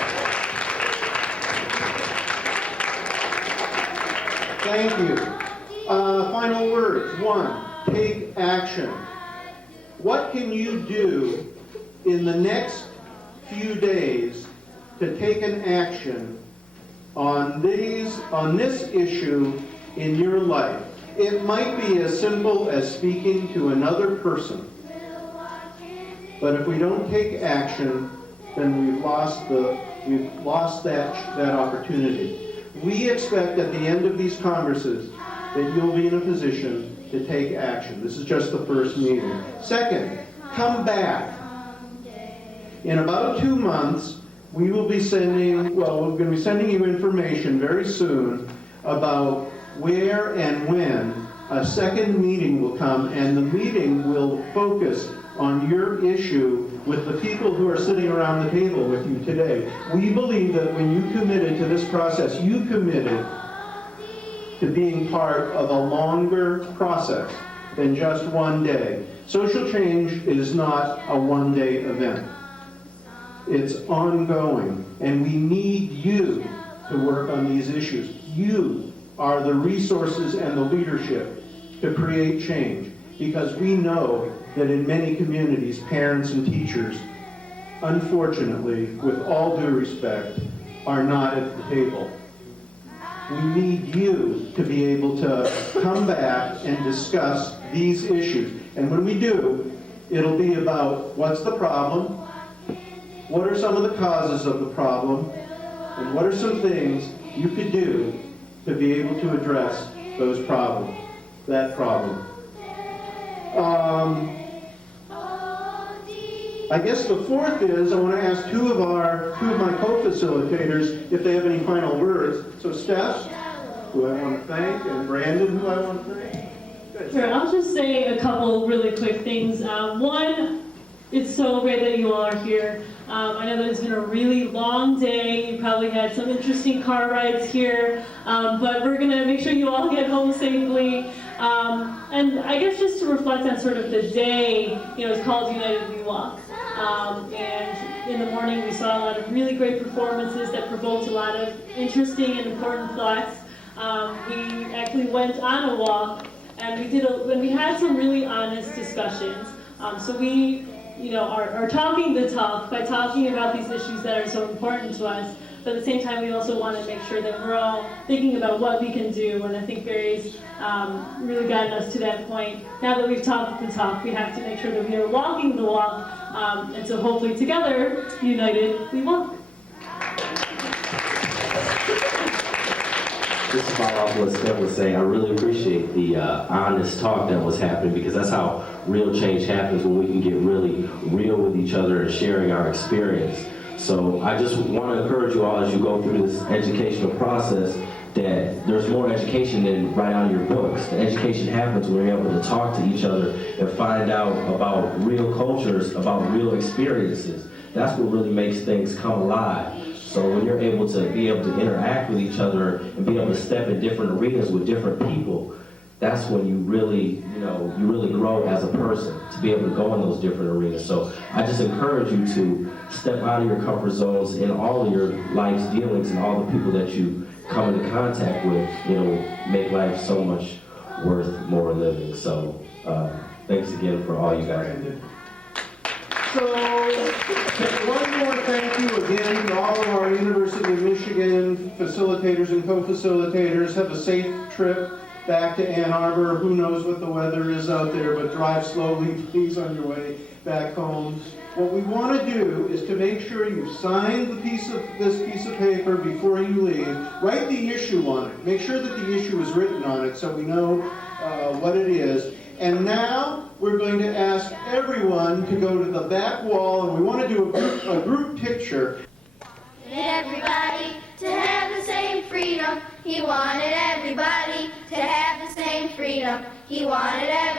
Thank you. Final words. 1, take action. What can you do in the next few days to take an action on this issue in your life? It might be as simple as speaking to another person. But if we don't take action, then we've lost that opportunity. We expect at the end of these congresses that you'll be in a position to take action. This is just the first meeting. Second, come back. In about 2 months, we will be sending, we're going to be sending you information very soon about where and when a second meeting will come, and the meeting will focus on your issue with the people who are sitting around the table with you today. We believe that when you committed to this process, you committed to being part of a longer process than just one day. Social change is not a one-day event. It's ongoing, and we need you to work on these issues. You are the resources and the leadership to create change, because we know that in many communities, parents and teachers, unfortunately, with all due respect, are not at the table. We need you to be able to come back and discuss these issues. And when we do, it'll be about what's the problem, what are some of the causes of the problem, and what are some things you could do to be able to address those problems, that problem. I guess the fourth is I want to ask two of my co-facilitators if they have any final words. So Steph, who I want to thank, and Brandon, who I want to thank. Good. Sure, I'll just say a couple really quick things. One, it's so great that you all are here. I know that it's been a really long day. You probably had some interesting car rides here, but we're going to make sure you all get home safely. And I guess just to reflect on sort of the day, it's called United We Walk. And in the morning we saw a lot of really great performances that provoked a lot of interesting and important thoughts. We actually went on a walk, and we had some really honest discussions. So we are talking the talk by talking about these issues that are so important to us. But at the same time, we also want to make sure that we're all thinking about what we can do. And I think Barry's really gotten us to that point. Now that we've talked the talk, we have to make sure that we are walking the walk. And so hopefully together, united, we walk. Just to follow up what Steph was saying, I really appreciate the honest talk that was happening, because that's how real change happens, when we can get really real with each other and sharing our experience. So I just want to encourage you all, as you go through this educational process, that there's more education than right out of your books. The education happens when you're able to talk to each other and find out about real cultures, about real experiences. That's what really makes things come alive. So when you're able to interact with each other and be able to step in different arenas with different people, that's when you really grow as a person, to be able to go in those different arenas. So I just encourage you to step out of your comfort zones in all of your life's dealings, and all the people that you come into contact with, make life so much worth more living. So thanks again for all you guys do. So, one more thank you again to all of our University of Michigan facilitators and co-facilitators. Have a safe trip back to Ann Arbor. Who knows what the weather is out there, but drive slowly, please, on your way back home. What we want to do is to make sure you sign this piece of paper before you leave. Write the issue on it. Make sure that the issue is written on it so we know what it is. And now we're going to ask everyone to go to the back wall, and we want to do a group picture. Everybody to have the same freedom. He wanted everybody to have the same freedom. He wanted everybody